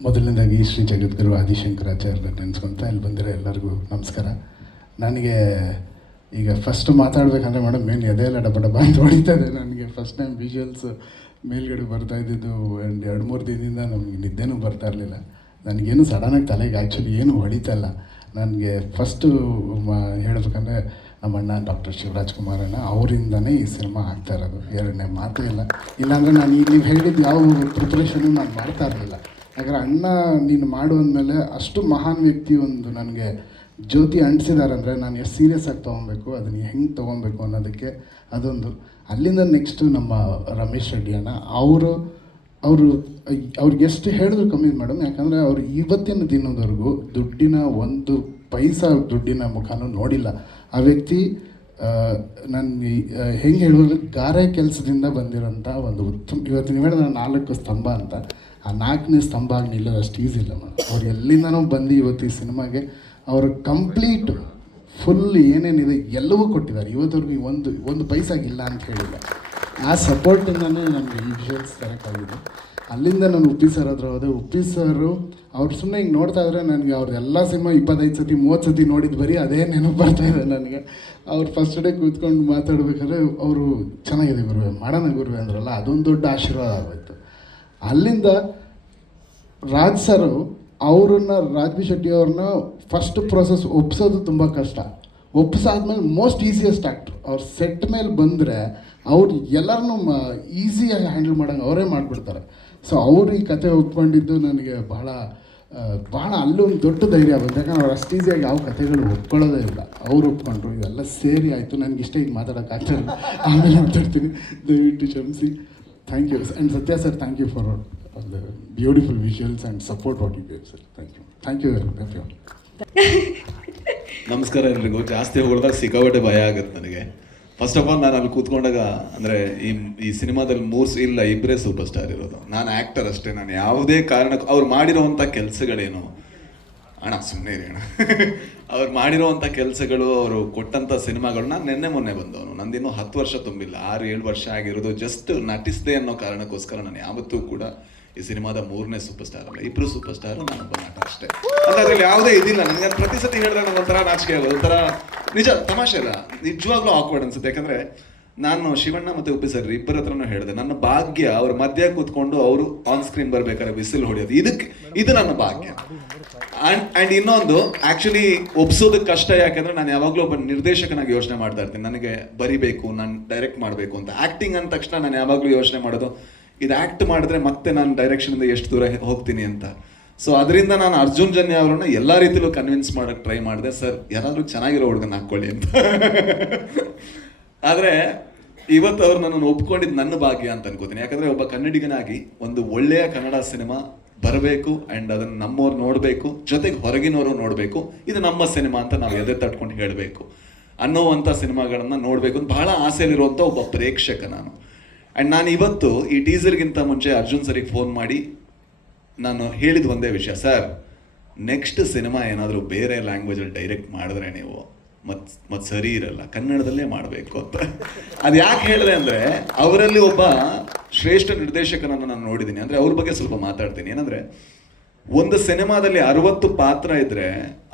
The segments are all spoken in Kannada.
ಮೊದಲನೇದಾಗಿ ಶ್ರೀ ಜಗದ್ಗುರು ಆದಿಶಂಕರಾಚಾರ್ಯ ನೆನೆಸ್ಕೊತ ಇಲ್ಲಿ ಬಂದಿರೋ ಎಲ್ಲರಿಗೂ ನಮಸ್ಕಾರ. ನನಗೆ ಈಗ ಫಸ್ಟ್ ಮಾತಾಡಬೇಕಂದ್ರೆ ಮೇಡಮ್ ಏನು ಎದೆಯಲ್ಲ ಡಬ್ಬ ಡಬ್ಬ ಅಂತ ಹೊಡಿತದೆ. ನನಗೆ ಫಸ್ಟ್ ಟೈಮ್ ವಿಜುವಲ್ಸ್ ಮೇಲ್ಗಡೆ ಬರ್ತಾ ಇದ್ದಿದ್ದು ಆ್ಯಂಡ್ 2-3 ದಿನದಿಂದ ನಮಗೆ ನಿದ್ದೆನೂ ಬರ್ತಾ ಇರಲಿಲ್ಲ. ನನಗೇನು ಸಡನ್ನಾಗಿ ತಲೆಗೆ ಆ್ಯಕ್ಚುಲಿ ಏನು ಹೊಡಿತಲ್ಲ. ನನಗೆ ಫಸ್ಟು ಹೇಳಬೇಕಂದ್ರೆ ನಮ್ಮ ಅಣ್ಣ ಡಾಕ್ಟರ್ ಶಿವರಾಜ್ ಕುಮಾರ್ ಅಣ್ಣ ಅವರಿಂದನೇ ಈ ಸಿನಿಮಾ ಆಗ್ತಾ ಇರೋದು, ಎರಡನೇ ಮಾತು ಇಲ್ಲ. ಇಲ್ಲಾಂದರೆ ನಾನು ಈಗ ನೀವು ಹೇಳಿದ್ದು ಯಾವ ಪ್ರಿಪ್ರೇಷನು ನಾನು ಮಾಡ್ತಾ ಇರಲಿಲ್ಲ. ಯಾಕಂದರೆ ಅಣ್ಣ ನೀನು ಮಾಡುವಂದಮೇಲೆ ಅಷ್ಟು ಮಹಾನ್ ವ್ಯಕ್ತಿ ಒಂದು ನನಗೆ ಜ್ಯೋತಿ ಅಂಟಿಸಿದ್ದಾರೆ ಅಂದರೆ ನಾನು ಎಷ್ಟು ಸೀರಿಯಸ್ ಆಗಿ ತೊಗೊಬೇಕು, ಅದನ್ನು ಹೆಂಗೆ ತೊಗೊಬೇಕು ಅನ್ನೋದಕ್ಕೆ ಅದೊಂದು. ಅಲ್ಲಿಂದ ನೆಕ್ಸ್ಟು ನಮ್ಮ ರಮೇಶ್ ರೆಡ್ಡಿ ಅಣ್ಣ ಅವ್ರಿಗೆ ಎಷ್ಟು ಹೇಳಿದ್ರು ಕಮ್ಮಿ ಮೇಡಮ್. ಯಾಕಂದರೆ ಅವರು ಇವತ್ತಿನ ದಿನದವರೆಗೂ ದುಡ್ಡಿನ ಒಂದು ಪೈಸಾ ದುಡ್ಡಿನ ಮುಖನೂ ನೋಡಿಲ್ಲ. ಆ ವ್ಯಕ್ತಿ ನಾನು ಹೆಂಗೆ ಹೇಳೋದು ಗಾರೆ ಕೆಲಸದಿಂದ ಬಂದಿರೋಂಥ ಒಂದು ಉತ್ತಮ, ಇವತ್ತು ನೀವು ಹೇಳಿದ್ರೆ 4 ಸ್ತಂಭ ಅಂತ, ಆ 4ನೇ ಸ್ತಂಭ ಆಗಿ ನಿಲ್ಲೋದು ಅಷ್ಟು ಈಸಿ ಇಲ್ಲ ಮೇಡಮ್. ಅವ್ರು ಎಲ್ಲಿಂದನೂ ಬಂದು ಇವತ್ತು ಈ ಸಿನಿಮಾಗೆ ಅವರು ಕಂಪ್ಲೀಟ್ ಫುಲ್ ಏನೇನಿದೆ ಎಲ್ಲವೂ ಕೊಟ್ಟಿದ್ದಾರೆ. ಇವತ್ತವರೆಗೂ ಒಂದು ಪೈಸಾಗಿಲ್ಲ ಅಂತ ಹೇಳಿಲ್ಲ. ಆ ಸಪೋರ್ಟಿಂದನೇ ನನಗೆ ಈ ವಿಷಯಲ್ಸ್ ಕರೆಕ್ಟಾಗಿದೆ. ಅಲ್ಲಿಂದ ನಾನು ಉಪ್ಪಿ ಸರ್ ಹತ್ರ ಹೋದೆ. ಉಪ್ಪಿ ಸರು ಅವ್ರು ಸುಮ್ಮನೆ ಹಿಂಗೆ ನೋಡ್ತಾ ಇದ್ರೆ ನನಗೆ ಅವ್ರು ಎಲ್ಲ ಸಿನಿಮಾ 25 ಸತಿ 30 ಸತಿ ನೋಡಿದ್ದು ಬರೀ ಅದೇ ನೆನಪು ಬರ್ತಾಯಿದೆ ನನಗೆ. ಅವ್ರು ಫಸ್ಟ್ ಡೇ ಕೂತ್ಕೊಂಡು ಮಾತಾಡ್ಬೇಕಾದ್ರೆ ಅವರು ಚೆನ್ನಾಗಿದೆ ಗುರುವೆ, ಮಾಡೋಣ ಗುರುವೆ ಅಂದ್ರಲ್ಲ, ಅದೊಂದು ದೊಡ್ಡ ಆಶೀರ್ವಾದ ಆಗೋಯ್ತು. ಅಲ್ಲಿಂದ ರಾಜ್ ಸರು ಅವ್ರನ್ನ, ರಾಜ್ ಬಿ ಶೆಟ್ಟಿ ಅವ್ರನ್ನ ಫಸ್ಟ್ ಪ್ರೊಸೆಸ್ ಒಪ್ಸೋದು ತುಂಬ ಕಷ್ಟ. ಒಪ್ಸಾದ್ಮೇಲೆ ಮೋಸ್ಟ್ ಈಸಿಯೆಸ್ಟ್ ಆ್ಯಕ್ಟ್ರು ಅವ್ರು ಸೆಟ್ ಮೇಲೆ ಬಂದರೆ ಅವ್ರು ಎಲ್ಲರನ್ನೂ ಈಸಿಯಾಗಿ ಹ್ಯಾಂಡಲ್ ಮಾಡೋಂಗೆ ಅವರೇ ಮಾಡಿಬಿಡ್ತಾರೆ. ಸೊ ಅವರು ಈ ಕತೆ ಒಪ್ಕೊಂಡಿದ್ದು ನನಗೆ ಬಹಳ ಅಲ್ಲೊಂದು ದೊಡ್ಡ ಧೈರ್ಯ ಬಂತು. ಯಾಕಂದ್ರೆ ಅವ್ರು ಅಷ್ಟು ಈಸಿಯಾಗಿ ಯಾವ ಕತೆಗಳು ಒಪ್ಕೊಳ್ಳೋದೇ ಇಲ್ಲ. ಅವ್ರು ಒಪ್ಕೊಂಡ್ರು, ಇವೆಲ್ಲ ಸೇರಿ ಆಯಿತು. ನನಗೆ ಇಷ್ಟ ಈಗ ಮಾತಾಡೋಕ್ಕಾಗ್ತಾಯಿಲ್ಲ, ಆಮೇಲೆ ಮಾತಾಡ್ತೀನಿ, ದಯವಿಟ್ಟು ಕ್ಷಮಿಸಿ. Thank you. And Satya sir, thank you for the beautiful visuals and support what you gave sir. Thank you thank you. ನಮಸ್ಕಾರ ಎಲ್ರಿಗೂ. ಜಾಸ್ತಿ ಹೊಡೆದಾಗ ಸಿಕ್ಕಾಪಟ್ಟೆ ಭಯ ಆಗುತ್ತೆ ನನಗೆ. ಫಸ್ಟ್ ಆಫ್ ಆಲ್ ನಾನು ಅಲ್ಲಿ ಕೂತ್ಕೊಂಡಾಗ ಅಂದರೆ ಈ ಸಿನಿಮಾದಲ್ಲಿ 2 ಸೂಪರ್ ಸ್ಟಾರ್ ಇರೋದು. ನಾನು ಆ್ಯಕ್ಟರ್ ಅಷ್ಟೇ. ನಾನು ಯಾವುದೇ ಕಾರಣಕ್ಕೂ ಅವ್ರು ಮಾಡಿರೋವಂಥ ಕೆಲಸಗಳೇನು ಅಣ್ಣ ಸುಮ್ಮನೆ ಇರಿ ಅಣ್ಣ ಅವ್ರು ಮಾಡಿರೋವಂಥ ಕೆಲಸಗಳು, ಅವರು ಕೊಟ್ಟಂಥ ಸಿನಿಮಾಗಳು, ನಾನು ನೆನ್ನೆ ಮೊನ್ನೆ ಬಂದವನು, ನಂದಿನ್ನೂ 10 ವರ್ಷ ತುಂಬಿಲ್ಲ, 6-7 ವರ್ಷ ಆಗಿರೋದು. ಜಸ್ಟ್ ನಟಿಸಿದೆ ಅನ್ನೋ ಕಾರಣಕ್ಕೋಸ್ಕರ ನಾನು ಯಾವತ್ತೂ ಕೂಡ ಈ ಸಿನಿಮಾದ 3ನೇ ಸೂಪರ್ ಸ್ಟಾರ್ ಅಲ್ಲ, 2 ಸೂಪರ್ ಸ್ಟಾರು, ನಾನೊಬ್ಬ ನಟ ಅಷ್ಟೇ. ಅಂದರೆ ಅದರಲ್ಲಿ ಯಾವುದೇ ಇದಿಲ್ಲ. ನನಗೆ ಪ್ರತಿ ಸತಿ ಹೇಳಿದ್ರೆ ನನಗೊಂಥರ ನಾಚಿಕೆ ಆಗೋದು, ಒಂಥರ ನಿಜ ತಮಾಷೆ ಅಲ್ಲ, ನಿಜವಾಗ್ಲೂ ಆಕ್ವರ್ಡ್ ಅನ್ಸುತ್ತೆ. ಯಾಕಂದರೆ ನಾನು ಶಿವಣ್ಣ ಮತ್ತು ಉಪ್ಪಿ ಸರ್ ಇಬ್ಬರ ಹತ್ರನೂ ಹೇಳಿದೆ, ನನ್ನ ಭಾಗ್ಯ ಅವ್ರ ಮಧ್ಯ ಕೂತ್ಕೊಂಡು ಅವರು ಆನ್ ಸ್ಕ್ರೀನ್ ಬರ್ಬೇಕಾದ್ರೆ ವಿಸಿಲ್ ಹೊಡೆಯೋದು, ಇದು ನನ್ನ ಭಾಗ್ಯ. ಆ್ಯಂಡ್ ಇನ್ನೊಂದು ಆ್ಯಕ್ಚುಲಿ ಒಪ್ಸೋದಕ್ಕೆ ಕಷ್ಟ. ಯಾಕೆಂದರೆ ನಾನು ಯಾವಾಗಲೂ ಒಬ್ಬ ನಿರ್ದೇಶಕನಾಗಿ ಯೋಚನೆ ಮಾಡ್ತಾ ಇರ್ತೀನಿ, ನನಗೆ ಬರಿಬೇಕು, ನಾನು ಡೈರೆಕ್ಟ್ ಮಾಡಬೇಕು ಅಂತ. ಆ್ಯಕ್ಟಿಂಗ್ ಅಂದ ತಕ್ಷಣ ನಾನು ಯಾವಾಗಲೂ ಯೋಚನೆ ಮಾಡೋದು, ಇದು ಆ್ಯಕ್ಟ್ ಮಾಡಿದ್ರೆ ಮತ್ತೆ ನಾನು ಡೈರೆಕ್ಷನಿಂದ ಎಷ್ಟು ದೂರ ಹೋಗ್ತೀನಿ ಅಂತ. ಸೊ ಅದರಿಂದ ನಾನು ಅರ್ಜುನ್ ಜನ್ಯ ಅವರನ್ನ ಎಲ್ಲ ರೀತಿಲೂ ಕನ್ವಿನ್ಸ್ ಮಾಡೋಕ್ಕೆ ಟ್ರೈ ಮಾಡಿದೆ. ಸರ್ ಯಾರಾದರೂ ಚೆನ್ನಾಗಿರೋ ಹುಡುಗನ ಹಾಕ್ಕೊಳ್ಳಿ ಅಂತ. ಆದರೆ ಇವತ್ತು ಅವ್ರು ನನ್ನನ್ನು ಒಪ್ಕೊಂಡಿದ್ದು ನನ್ನ ಭಾಗ್ಯ ಅಂತ ಅನ್ಕೋತೀನಿ. ಯಾಕಂದರೆ ಒಬ್ಬ ಕನ್ನಡಿಗನಾಗಿ ಒಂದು ಒಳ್ಳೆಯ ಕನ್ನಡ ಸಿನಿಮಾ ಬರಬೇಕು ಆ್ಯಂಡ್ ಅದನ್ನು ನಮ್ಮವ್ರು ನೋಡಬೇಕು, ಜೊತೆಗೆ ಹೊರಗಿನವರು ನೋಡಬೇಕು, ಇದು ನಮ್ಮ ಸಿನಿಮಾ ಅಂತ ನಾವು ಎದೆ ತಟ್ಕೊಂಡು ಹೇಳಬೇಕು ಅನ್ನೋವಂಥ ಸಿನಿಮಾಗಳನ್ನು ನೋಡಬೇಕು ಅಂತ ಬಹಳ ಆಸೆಯಲ್ಲಿರುವಂಥ ಒಬ್ಬ ಪ್ರೇಕ್ಷಕ ನಾನು. ಆ್ಯಂಡ್ ನಾನು ಇವತ್ತು ಈ ಟೀಸರ್ಗಿಂತ ಮುಂಚೆ ಅರ್ಜುನ್ ಸರಿಗೆ ಫೋನ್ ಮಾಡಿ ನಾನು ಹೇಳಿದ ಒಂದೇ ವಿಷಯ, ಸರ್ ನೆಕ್ಸ್ಟ್ ಸಿನಿಮಾ ಏನಾದರೂ ಬೇರೆ ಲ್ಯಾಂಗ್ವೇಜಲ್ಲಿ ಡೈರೆಕ್ಟ್ ಮಾಡಿದ್ರೆ ನೀವು ಮತ್ತೆ ಸರಿ ಇರಲ್ಲ, ಕನ್ನಡದಲ್ಲೇ ಮಾಡಬೇಕು ಅಂತ. ಅದು ಯಾಕೆ ಹೇಳಿದೆ ಅಂದರೆ, ಅವರಲ್ಲಿ ಒಬ್ಬ ಶ್ರೇಷ್ಠ ನಿರ್ದೇಶಕನನ್ನು ನಾನು ನೋಡಿದ್ದೀನಿ. ಅಂದರೆ ಅವ್ರ ಬಗ್ಗೆ ಸ್ವಲ್ಪ ಮಾತಾಡ್ತೀನಿ. ಏನಂದರೆ, ಒಂದು ಸಿನಿಮಾದಲ್ಲಿ 60 ಪಾತ್ರ ಇದ್ದರೆ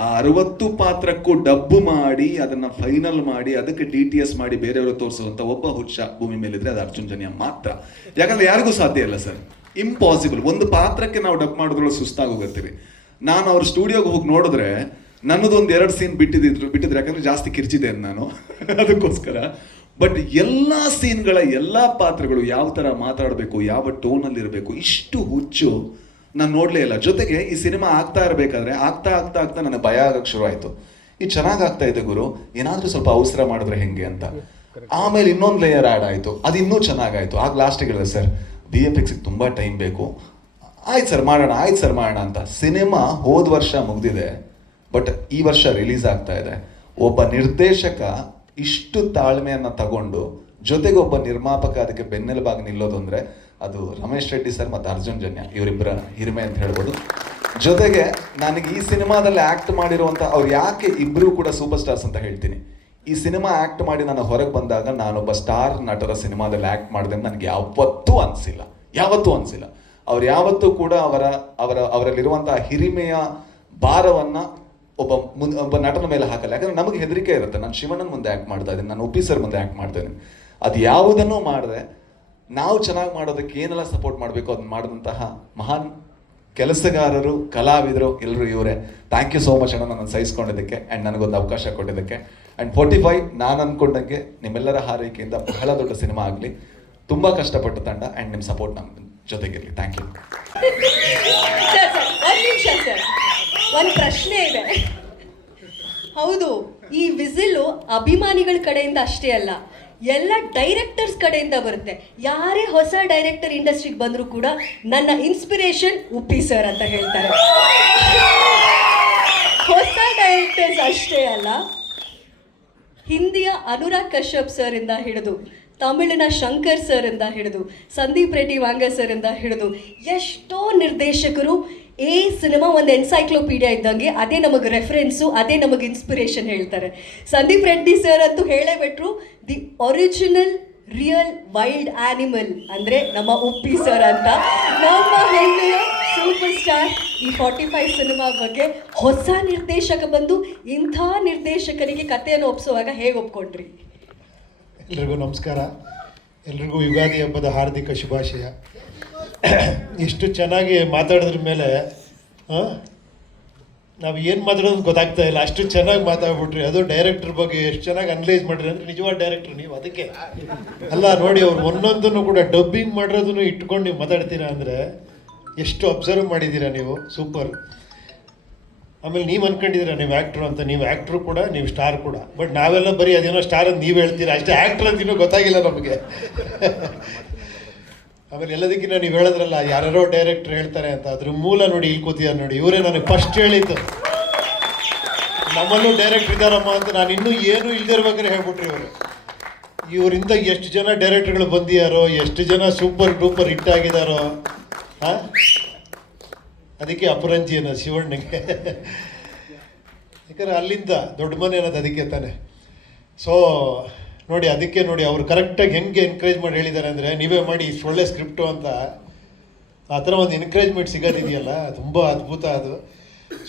ಆ 60 ಪಾತ್ರಕ್ಕೂ ಡಬ್ಬು ಮಾಡಿ ಅದನ್ನು ಫೈನಲ್ ಮಾಡಿ ಅದಕ್ಕೆ DTS ಮಾಡಿ ಬೇರೆಯವರು ತೋರಿಸುವಂಥ ಒಬ್ಬ ಹುಚ್ಚ ಭೂಮಿ ಮೇಲಿದ್ರೆ ಅದು ಅರ್ಜುನ್ ಜನ್ಯ ಮಾತ್ರ. ಯಾಕಂದರೆ ಯಾರಿಗೂ ಸಾಧ್ಯ ಇಲ್ಲ ಸರ್, ಇಂಪಾಸಿಬಲ್. ಒಂದು ಪಾತ್ರಕ್ಕೆ ನಾವು ಡಬ್ ಮಾಡಿದ್ರೂ ಸುಸ್ತಾಗೋಗತ್ತೀವಿ. ನಾನು ಅವ್ರ ಸ್ಟುಡಿಯೋಗೆ ಹೋಗಿ ನೋಡಿದ್ರೆ ನನ್ನದೊಂದು 2 ಸೀನ್ ಬಿಟ್ಟಿದ್ರೆ ಯಾಕಂದರೆ ಜಾಸ್ತಿ ಕಿರ್ಚಿದೆ ನಾನು ಅದಕ್ಕೋಸ್ಕರ. ಬಟ್ ಎಲ್ಲ ಸೀನ್ಗಳ ಎಲ್ಲ ಪಾತ್ರಗಳು ಯಾವ ಥರ ಮಾತಾಡಬೇಕು, ಯಾವ ಟೋನಲ್ಲಿರಬೇಕು, ಇಷ್ಟು ಹುಚ್ಚು ನಾನು ನೋಡಲೇ ಇಲ್ಲ. ಜೊತೆಗೆ ಈ ಸಿನಿಮಾ ಆಗ್ತಾ ಇರಬೇಕಾದ್ರೆ ಆಗ್ತಾ ನನಗೆ ಭಯ ಆಗಕ್ಕೆ ಶುರು ಆಯಿತು. ಇದು ಚೆನ್ನಾಗಿ ಆಗ್ತಾ ಇದೆ ಗುರು, ಏನಾದರೂ ಸ್ವಲ್ಪ ಅವಸರ ಮಾಡಿದ್ರೆ ಹೆಂಗೆ ಅಂತ. ಆಮೇಲೆ ಇನ್ನೊಂದು ಲೇಯರ್ ಆ್ಯಡ್ ಆಯಿತು, ಅದು ಇನ್ನೂ ಚೆನ್ನಾಗಾಯಿತು. ಆಗ ಲಾಸ್ಟಿಗೆ ಹೇಳಿದೆ, ಸರ್ VFXಗೆ ತುಂಬ ಟೈಮ್ ಬೇಕು, ಆಯ್ತು ಸರ್ ಮಾಡೋಣ ಅಂತ. ಸಿನಿಮಾ ಹೋದ ವರ್ಷ ಮುಗ್ದಿದೆ, ಬಟ್ ಈ ವರ್ಷ ರಿಲೀಸ್ ಆಗ್ತಾ ಇದೆ. ಒಬ್ಬ ನಿರ್ದೇಶಕ ಇಷ್ಟು ತಾಳ್ಮೆಯನ್ನು ತಗೊಂಡು ಜೊತೆಗೆ ಒಬ್ಬ ನಿರ್ಮಾಪಕ ಅದಕ್ಕೆ ಬೆನ್ನೆಲುಬಾಗಿ ನಿಲ್ಲೋದು ಅಂದರೆ ಅದು ರಮೇಶ್ ರೆಡ್ಡಿ ಸರ್ ಮತ್ತು ಅರ್ಜುನ್ ಜನ್ಯ ಇವರಿಬ್ಬರ ಹಿರಿಮೆ ಅಂತ ಹೇಳ್ಬೋದು. ಜೊತೆಗೆ ನನಗೆ ಈ ಸಿನಿಮಾದಲ್ಲಿ ಆ್ಯಕ್ಟ್ ಮಾಡಿರುವಂಥ ಅವ್ರು ಯಾಕೆ ಇಬ್ಬರೂ ಕೂಡ ಸೂಪರ್ ಸ್ಟಾರ್ಸ್ ಅಂತ ಹೇಳ್ತೀನಿ. ಈ ಸಿನಿಮಾ ಆ್ಯಕ್ಟ್ ಮಾಡಿ ನಾನು ಹೊರಗೆ ಬಂದಾಗ ನಾನೊಬ್ಬ ಸ್ಟಾರ್ ನಟರ ಸಿನಿಮಾದಲ್ಲಿ ಆ್ಯಕ್ಟ್ ಮಾಡಿದೆ ನನಗೆ ಯಾವತ್ತೂ ಅನಿಸಿಲ್ಲ. ಅವ್ರು ಯಾವತ್ತೂ ಕೂಡ ಅವರಲ್ಲಿರುವಂತಹ ಹಿರಿಮೆಯ ಭಾರವನ್ನ ಒಬ್ಬ ನಟನ ಮೇಲೆ ಹಾಕಲ್ಲ. ಯಾಕಂದ್ರೆ ನಮಗೆ ಹೆದರಿಕೆ ಇರುತ್ತೆ. ನಾನು ಶಿವಣ್ಣನ ಮುಂದೆ ಆ್ಯಕ್ಟ್ ಮಾಡ್ತಾ ಇದ್ದೀನಿ, ನಾನು ಉಪ್ಪಿ ಸರ್ ಮುಂದೆ ಆ್ಯಕ್ಟ್ ಮಾಡ್ತಾ ಇದ್ದೀನಿ. ಅದು ಯಾವುದನ್ನು ಮಾಡದೆ ನಾವು ಚೆನ್ನಾಗಿ ಮಾಡೋದಕ್ಕೆ ಏನೆಲ್ಲ ಸಪೋರ್ಟ್ ಮಾಡಬೇಕು ಅದನ್ನ ಮಾಡಿದಂತಹ ಮಹಾನ್ ಕೆಲಸಗಾರರು, ಕಲಾವಿದರು ಎಲ್ಲರೂ ಇವರೇ. ಥ್ಯಾಂಕ್ ಯು ಸೋ ಮಚ್ ಅಣ್ಣ, ನನ್ನನ್ನು ಸಹಿಸ್ಕೊಂಡಿದ್ದಕ್ಕೆ ಆ್ಯಂಡ್ ನನಗೊಂದು ಅವಕಾಶ ಕೊಟ್ಟಿದ್ದಕ್ಕೆ. ಆ್ಯಂಡ್ 45 ನಾನು ಅಂದ್ಕೊಂಡಂಗೆ ನಿಮ್ಮೆಲ್ಲರ ಹಾರೈಕೆಯಿಂದ ಬಹಳ ದೊಡ್ಡ ಸಿನಿಮಾ ಆಗಲಿ. ತುಂಬ ಕಷ್ಟಪಟ್ಟ ತಂಡ ಆ್ಯಂಡ್ ನಿಮ್ಮ ಸಪೋರ್ಟ್ ನಮ್ಮ ಜೊತೆಗಿರಲಿ. Thank you. ಸರ್, ಒಂದು ಪ್ರಶ್ನೆ ಇದೆ. ಹೌದು, ಈ ವಿಸಿಲು ಅಭಿಮಾನಿಗಳ ಕಡೆಯಿಂದ ಅಷ್ಟೇ ಅಲ್ಲ, ಎಲ್ಲ ಡೈರೆಕ್ಟರ್ಸ್ ಕಡೆಯಿಂದ ಬರುತ್ತೆ. ಯಾರೇ ಹೊಸ ಡೈರೆಕ್ಟರ್ ಇಂಡಸ್ಟ್ರಿಗೆ ಬಂದರೂ ಕೂಡ ನನ್ನ ಇನ್ಸ್ಪಿರೇಷನ್ ಉಪ್ಪಿ ಸರ್ ಅಂತ ಹೇಳ್ತಾರೆ. ಹೊಸ ಡೈರೆಕ್ಟರ್ಸ್ ಅಷ್ಟೇ ಅಲ್ಲ, ಹಿಂದಿಯ ಅನುರಾಗ್ ಕಶ್ಯಪ್ ಸರ್ ಇಂದ ಹಿಡಿದು, ತಮಿಳಿನ ಶಂಕರ್ ಸರ್ ಇಂದ ಹಿಡಿದು, ಸಂದೀಪ್ ರೆಡ್ಡಿ ವಾಂಗ ಸರ್ ಇಂದ ಹಿಡಿದು ಎಷ್ಟೋ ನಿರ್ದೇಶಕರು ಈ ಸಿನಿಮಾ ಒಂದು ಎನ್ಸೈಕ್ಲೋಪೀಡಿಯಾ ಇದ್ದಂಗೆ, ಅದೇ ನಮಗೆ ರೆಫರೆನ್ಸು, ಅದೇ ನಮಗೆ ಇನ್ಸ್ಪಿರೇಷನ್ ಹೇಳ್ತಾರೆ. ಸಂದೀಪ್ ರೆಡ್ಡಿ ಸರ್ ಅಂತೂ ಹೇಳೇಬಿಟ್ರು, the original real wild animal ಅಂದರೆ ನಮ್ಮ ಉಪ್ಪಿ ಸರ್ ಅಂತ. ನಮ್ಮ ಹೆಮ್ಮೆಯ ಸೂಪರ್ ಸ್ಟಾರ್ ಈ 45 ಸಿನಿಮಾ ಬಗ್ಗೆ ಹೊಸ ನಿರ್ದೇಶಕ ಬಂದು ಇಂಥ ನಿರ್ದೇಶಕರಿಗೆ ಕಥೆಯನ್ನು ಒಪ್ಪಿಸುವಾಗ ಹೇಗೆ ಒಪ್ಕೊಂಡ್ರಿ? ಎಲ್ರಿಗೂ ನಮಸ್ಕಾರ. ಎಲ್ರಿಗೂ ಯುಗಾದಿ ಹಬ್ಬದ ಹಾರ್ದಿಕ ಶುಭಾಶಯ. ಎಷ್ಟು ಚೆನ್ನಾಗಿ ಮಾತಾಡಿದ್ರ ಮೇಲೆ ನಾವು ಏನು ಮಾತಾಡೋದು ಗೊತ್ತಾಗ್ತಾ ಇಲ್ಲ, ಅಷ್ಟು ಚೆನ್ನಾಗಿ ಮಾತಾಡ್ಬಿಟ್ರಿ. ಅದು ಡೈರೆಕ್ಟರ್ ಬಗ್ಗೆ ಎಷ್ಟು ಚೆನ್ನಾಗಿ ಅನಲೈಸ್ ಮಾಡಿರಿ ಅಂದರೆ ನಿಜವಾದ ಡೈರೆಕ್ಟ್ರು ನೀವು. ಅದಕ್ಕೆ ಅಲ್ಲ ನೋಡಿ, ಅವ್ರು ಒಂದೊಂದನ್ನು ಕೂಡ ಡಬ್ಬಿಂಗ್ ಮಾಡಿರೋದನ್ನು ಇಟ್ಕೊಂಡು ನೀವು ಮಾತಾಡ್ತೀರಾ ಅಂದರೆ ಎಷ್ಟು ಅಬ್ಸರ್ವ್ ಮಾಡಿದ್ದೀರಾ ನೀವು. ಸೂಪರ್. ಆಮೇಲೆ ನೀವು ಅನ್ಕೊಂಡಿದ್ದೀರಾ ನೀವು ಆ್ಯಕ್ಟ್ರು ಅಂತ. ನೀವು ಆ್ಯಕ್ಟ್ರು ಕೂಡ, ನೀವು ಸ್ಟಾರ್ ಕೂಡ. ಬಟ್ ನಾವೆಲ್ಲ ಬರೀ ಅದೇನೋ ಸ್ಟಾರ್ ಅಂತ ನೀವು ಹೇಳ್ತೀರಾ ಅಷ್ಟೇ, ಆ್ಯಕ್ಟ್ರ್ ಅಂತ ಇನ್ನೂ ಗೊತ್ತಾಗಿಲ್ಲ ನಮಗೆ. ಆಮೇಲೆ ಎಲ್ಲದಕ್ಕಿಂತ ನೀವು ಹೇಳಿದ್ರಲ್ಲ ಯಾರ್ಯಾರೋ ಡೈರೆಕ್ಟ್ರ್ ಹೇಳ್ತಾರೆ ಅಂತ, ಅದ್ರ ಮೂಲ ನೋಡಿ ಇಲ್ಲಿ ಕೂತಿದ್ದಾರೆ ನೋಡಿ. ಇವರೇ ನನಗೆ ಫಸ್ಟ್ ಹೇಳಿದ್ದು ನಮ್ಮಲ್ಲೂ ಡೈರೆಕ್ಟ್ರ್ ಇದ್ದಾರಮ್ಮ ಅಂತ. ನಾನು ಇನ್ನೂ ಏನೂ ಇಲ್ದಿರ್ಬೇಕಾದ್ರೆ ಹೇಳ್ಬಿಟ್ರಿ ಇವರು. ಇವರಿಂದ ಎಷ್ಟು ಜನ ಡೈರೆಕ್ಟ್ರುಗಳು ಬಂದಿದ್ದಾರೋ, ಎಷ್ಟು ಜನ ಸೂಪರ್ ಡೂಪರ್ ಹಿಟ್ ಆಗಿದ್ದಾರೋ. ಹಾಂ, ಅದಕ್ಕೆ ಅಪರಂಜಿ ಅನ್ನೋದು ಶಿವಣ್ಣಗೆ. ಯಾಕಂದರೆ ಅಲ್ಲಿಂದ ದೊಡ್ಡ ಮನೆ ಅನ್ನೋದು ಅದಕ್ಕೆ ತಾನೆ. ಸೊ ನೋಡಿ, ಅದಕ್ಕೆ ನೋಡಿ ಅವ್ರು ಕರೆಕ್ಟಾಗಿ ಹೆಂಗೆ ಎನ್ಕರೇಜ್ ಮಾಡಿ ಹೇಳಿದ್ದಾರೆ ಅಂದರೆ, ನೀವೇ ಮಾಡಿ ಇಷ್ಟು ಒಳ್ಳೆ ಸ್ಕ್ರಿಪ್ಟು ಅಂತ. ಆ ಥರ ಒಂದು ಎನ್ಕರೇಜ್ಮೆಂಟ್ ಸಿಗೋದಿದೆಯಲ್ಲ, ತುಂಬ ಅದ್ಭುತ ಅದು.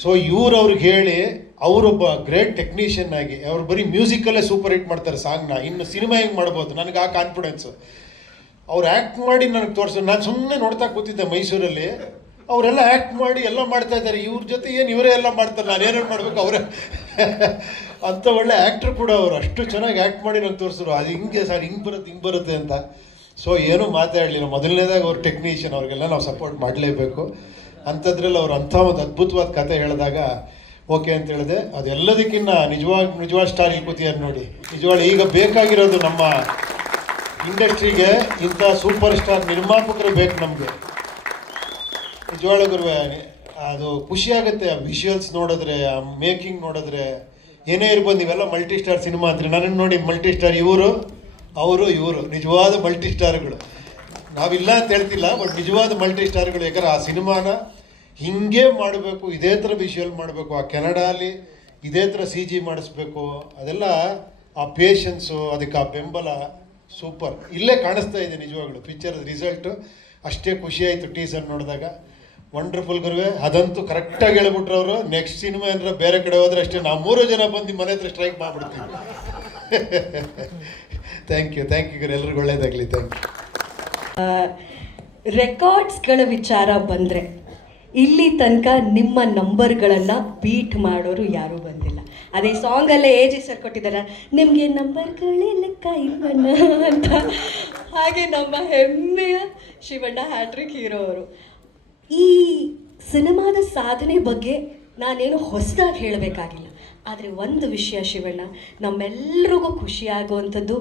ಸೊ ಇವ್ರು ಅವ್ರಿಗೆ ಹೇಳಿ ಅವರೊಬ್ಬ ಗ್ರೇಟ್ ಟೆಕ್ನಿಷಿಯನ್ ಆಗಿ ಅವ್ರು ಬರೀ ಮ್ಯೂಸಿಕಲ್ಲೇ ಸೂಪರ್ ಹಿಟ್ ಮಾಡ್ತಾರೆ ಸಾಂಗ್ನ. ಇನ್ನು ಸಿನಿಮಾ ಹೆಂಗೆ ಮಾಡ್ಬೋದು, ನನಗೆ ಆ ಕಾನ್ಫಿಡೆನ್ಸು. ಅವ್ರು ಆ್ಯಕ್ಟ್ ಮಾಡಿ ನನಗೆ ತೋರಿಸು. ನಾನು ಸುಮ್ಮನೆ ನೋಡ್ತಾ ಕೂತಿದ್ದೆ ಮೈಸೂರಲ್ಲಿ, ಅವರೆಲ್ಲ ಆ್ಯಕ್ಟ್ ಮಾಡಿ ಎಲ್ಲ ಮಾಡ್ತಾ ಇದ್ದಾರೆ. ಇವ್ರ ಜೊತೆ ಏನು ಇವರೇ ಎಲ್ಲ ಮಾಡ್ತಾರೆ, ನಾನೇನೇನು ಮಾಡಬೇಕು ಅವರೇ ಅಂಥ ಒಳ್ಳೆ ಆ್ಯಕ್ಟ್ರು ಕೂಡ ಅವರು. ಅಷ್ಟು ಚೆನ್ನಾಗಿ ಆ್ಯಕ್ಟ್ ಮಾಡಿ ನಂಗೆ ತೋರಿಸಿದ್ರು. ಅದು ಹಿಂಗೆ ಸರ್, ಹಿಂಗೆ ಬರುತ್ತೆ ಅಂತ. ಸೊ ಏನೂ ಮಾತಾಡಲಿಲ್ಲ. ಮೊದಲನೇದಾಗಿ ಅವ್ರು ಟೆಕ್ನಿಷಿಯನ್, ಅವ್ರಿಗೆಲ್ಲ ನಾವು ಸಪೋರ್ಟ್ ಮಾಡಲೇಬೇಕು. ಅಂಥದ್ರಲ್ಲಿ ಅವ್ರು ಅಂಥ ಒಂದು ಅದ್ಭುತವಾದ ಕತೆ ಹೇಳಿದಾಗ ಓಕೆ ಅಂತ ಹೇಳಿದೆ. ಅದೆಲ್ಲದಕ್ಕಿಂತ ನಿಜವಾದ ಸ್ಟಾರ್ ಇಲ್ಲಿ ಕೂತಿದ್ದಾರೆ ನೋಡಿ. ನಿಜವಾಗ್ಲೂ ಈಗ ಬೇಕಾಗಿರೋದು ನಮ್ಮ ಇಂಡಸ್ಟ್ರಿಗೆ ಇಂಥ ಸೂಪರ್ ಸ್ಟಾರ್ ನಿರ್ಮಾಪಕರು ಬೇಕು ನಮಗೆ. ನಿಜವಾಗ್ಲೂ ಅದು ಖುಷಿಯಾಗುತ್ತೆ ಆ ವಿಷುವಲ್ಸ್ ನೋಡಿದ್ರೆ, ಆ ಮೇಕಿಂಗ್ ನೋಡಿದ್ರೆ. ಏನೇ ಇರ್ಬೋದು, ನೀವೆಲ್ಲ ಮಲ್ಟಿ ಸ್ಟಾರ್ ಸಿನಿಮಾ ಅಂತೀರಿ. ನನಗೆ ನೋಡಿ ಮಲ್ಟಿ ಸ್ಟಾರ್ ಇವರು ನಿಜವಾದ ಮಲ್ಟಿ ಸ್ಟಾರ್ಗಳು. ನಾವಿಲ್ಲ ಅಂತ ಹೇಳ್ತಿಲ್ಲ, ಬಟ್ ನಿಜವಾದ ಮಲ್ಟಿ ಸ್ಟಾರ್ಗಳು. ಯಾಕಂದ್ರೆ ಆ ಸಿನಿಮಾನ ಹಿಂಗೆ ಮಾಡಬೇಕು, ಇದೇ ಥರ ವಿಷುವಲ್ ಮಾಡಬೇಕು. ಆ ಕೆನಡಾಲಿ ಇದೇ ಥರ CG ಮಾಡಿಸ್ಬೇಕು. ಅದೆಲ್ಲ ಆ ಪೇಷನ್ಸು, ಅದಕ್ಕೆ ಆ ಬೆಂಬಲ ಸೂಪರ್ ಇಲ್ಲೇ ಕಾಣಿಸ್ತಾ ಇದೆ. ನಿಜವಾಗ್ಲು ಪಿಕ್ಚರ್ ರಿಸಲ್ಟು ಅಷ್ಟೇ ಖುಷಿಯಾಯಿತು ಟೀಸರ್ ನೋಡಿದಾಗ. ವಂಡರ್ಫುಲ್ ಗುರುವೆ. ಅದಂತೂ ಕರೆಕ್ಟಾಗಿ ಹೇಳ್ಬಿಟ್ರು ಅವರು. ನೆಕ್ಸ್ಟ್ ಸಿನಿಮಾ ಏನಾರ ಬೇರೆ ಕಡೆ ಹೋದರೆ ಅಷ್ಟೇ, ನಾವು 3 ಜನ ಬಂದು ಮನೆ ಹತ್ರ ಸ್ಟ್ರೈಕ್ ಮಾಡಿಬಿಡ್ತೀವಿ. ಥ್ಯಾಂಕ್ ಯು ಗುರು, ಎಲ್ರಿಗೂ ಒಳ್ಳೇದಾಗಲಿ. Thank you. ರೆಕಾರ್ಡ್ಸ್ಗಳ ವಿಚಾರ ಬಂದರೆ ಇಲ್ಲಿ ತನಕ ನಿಮ್ಮ ನಂಬರ್ಗಳನ್ನು ಬೀಟ್ ಮಾಡೋರು ಯಾರೂ ಬಂದಿಲ್ಲ. ಅದೇ ಸಾಂಗಲ್ಲೇ AJ ಸರ್ ಕೊಟ್ಟಿದ್ದಾರೆ, ನಿಮಗೆ ನಂಬರ್ಗಳೇ ಲೆಕ್ಕ ಇಲ್ವಣ್ಣ ಅಂತ. ಹಾಗೆ ನಮ್ಮ ಹೆಮ್ಮೆಯ ಶಿವಣ್ಣ ಹ್ಯಾಟ್ರಿಕ್ ಹೀರೋ ಅವರು. ಈ ಸಿನಿಮಾದ ಸಾಧನೆ ಬಗ್ಗೆ ನಾನೇನು ಹೊಸದಾಗಿ ಹೇಳಬೇಕಾಗಿಲ್ಲ. ಆದರೆ ಒಂದು ವಿಷಯ ಶಿವಣ್ಣ, ನಮ್ಮೆಲ್ರಿಗೂ ಖುಷಿಯಾಗುವಂಥದ್ದು,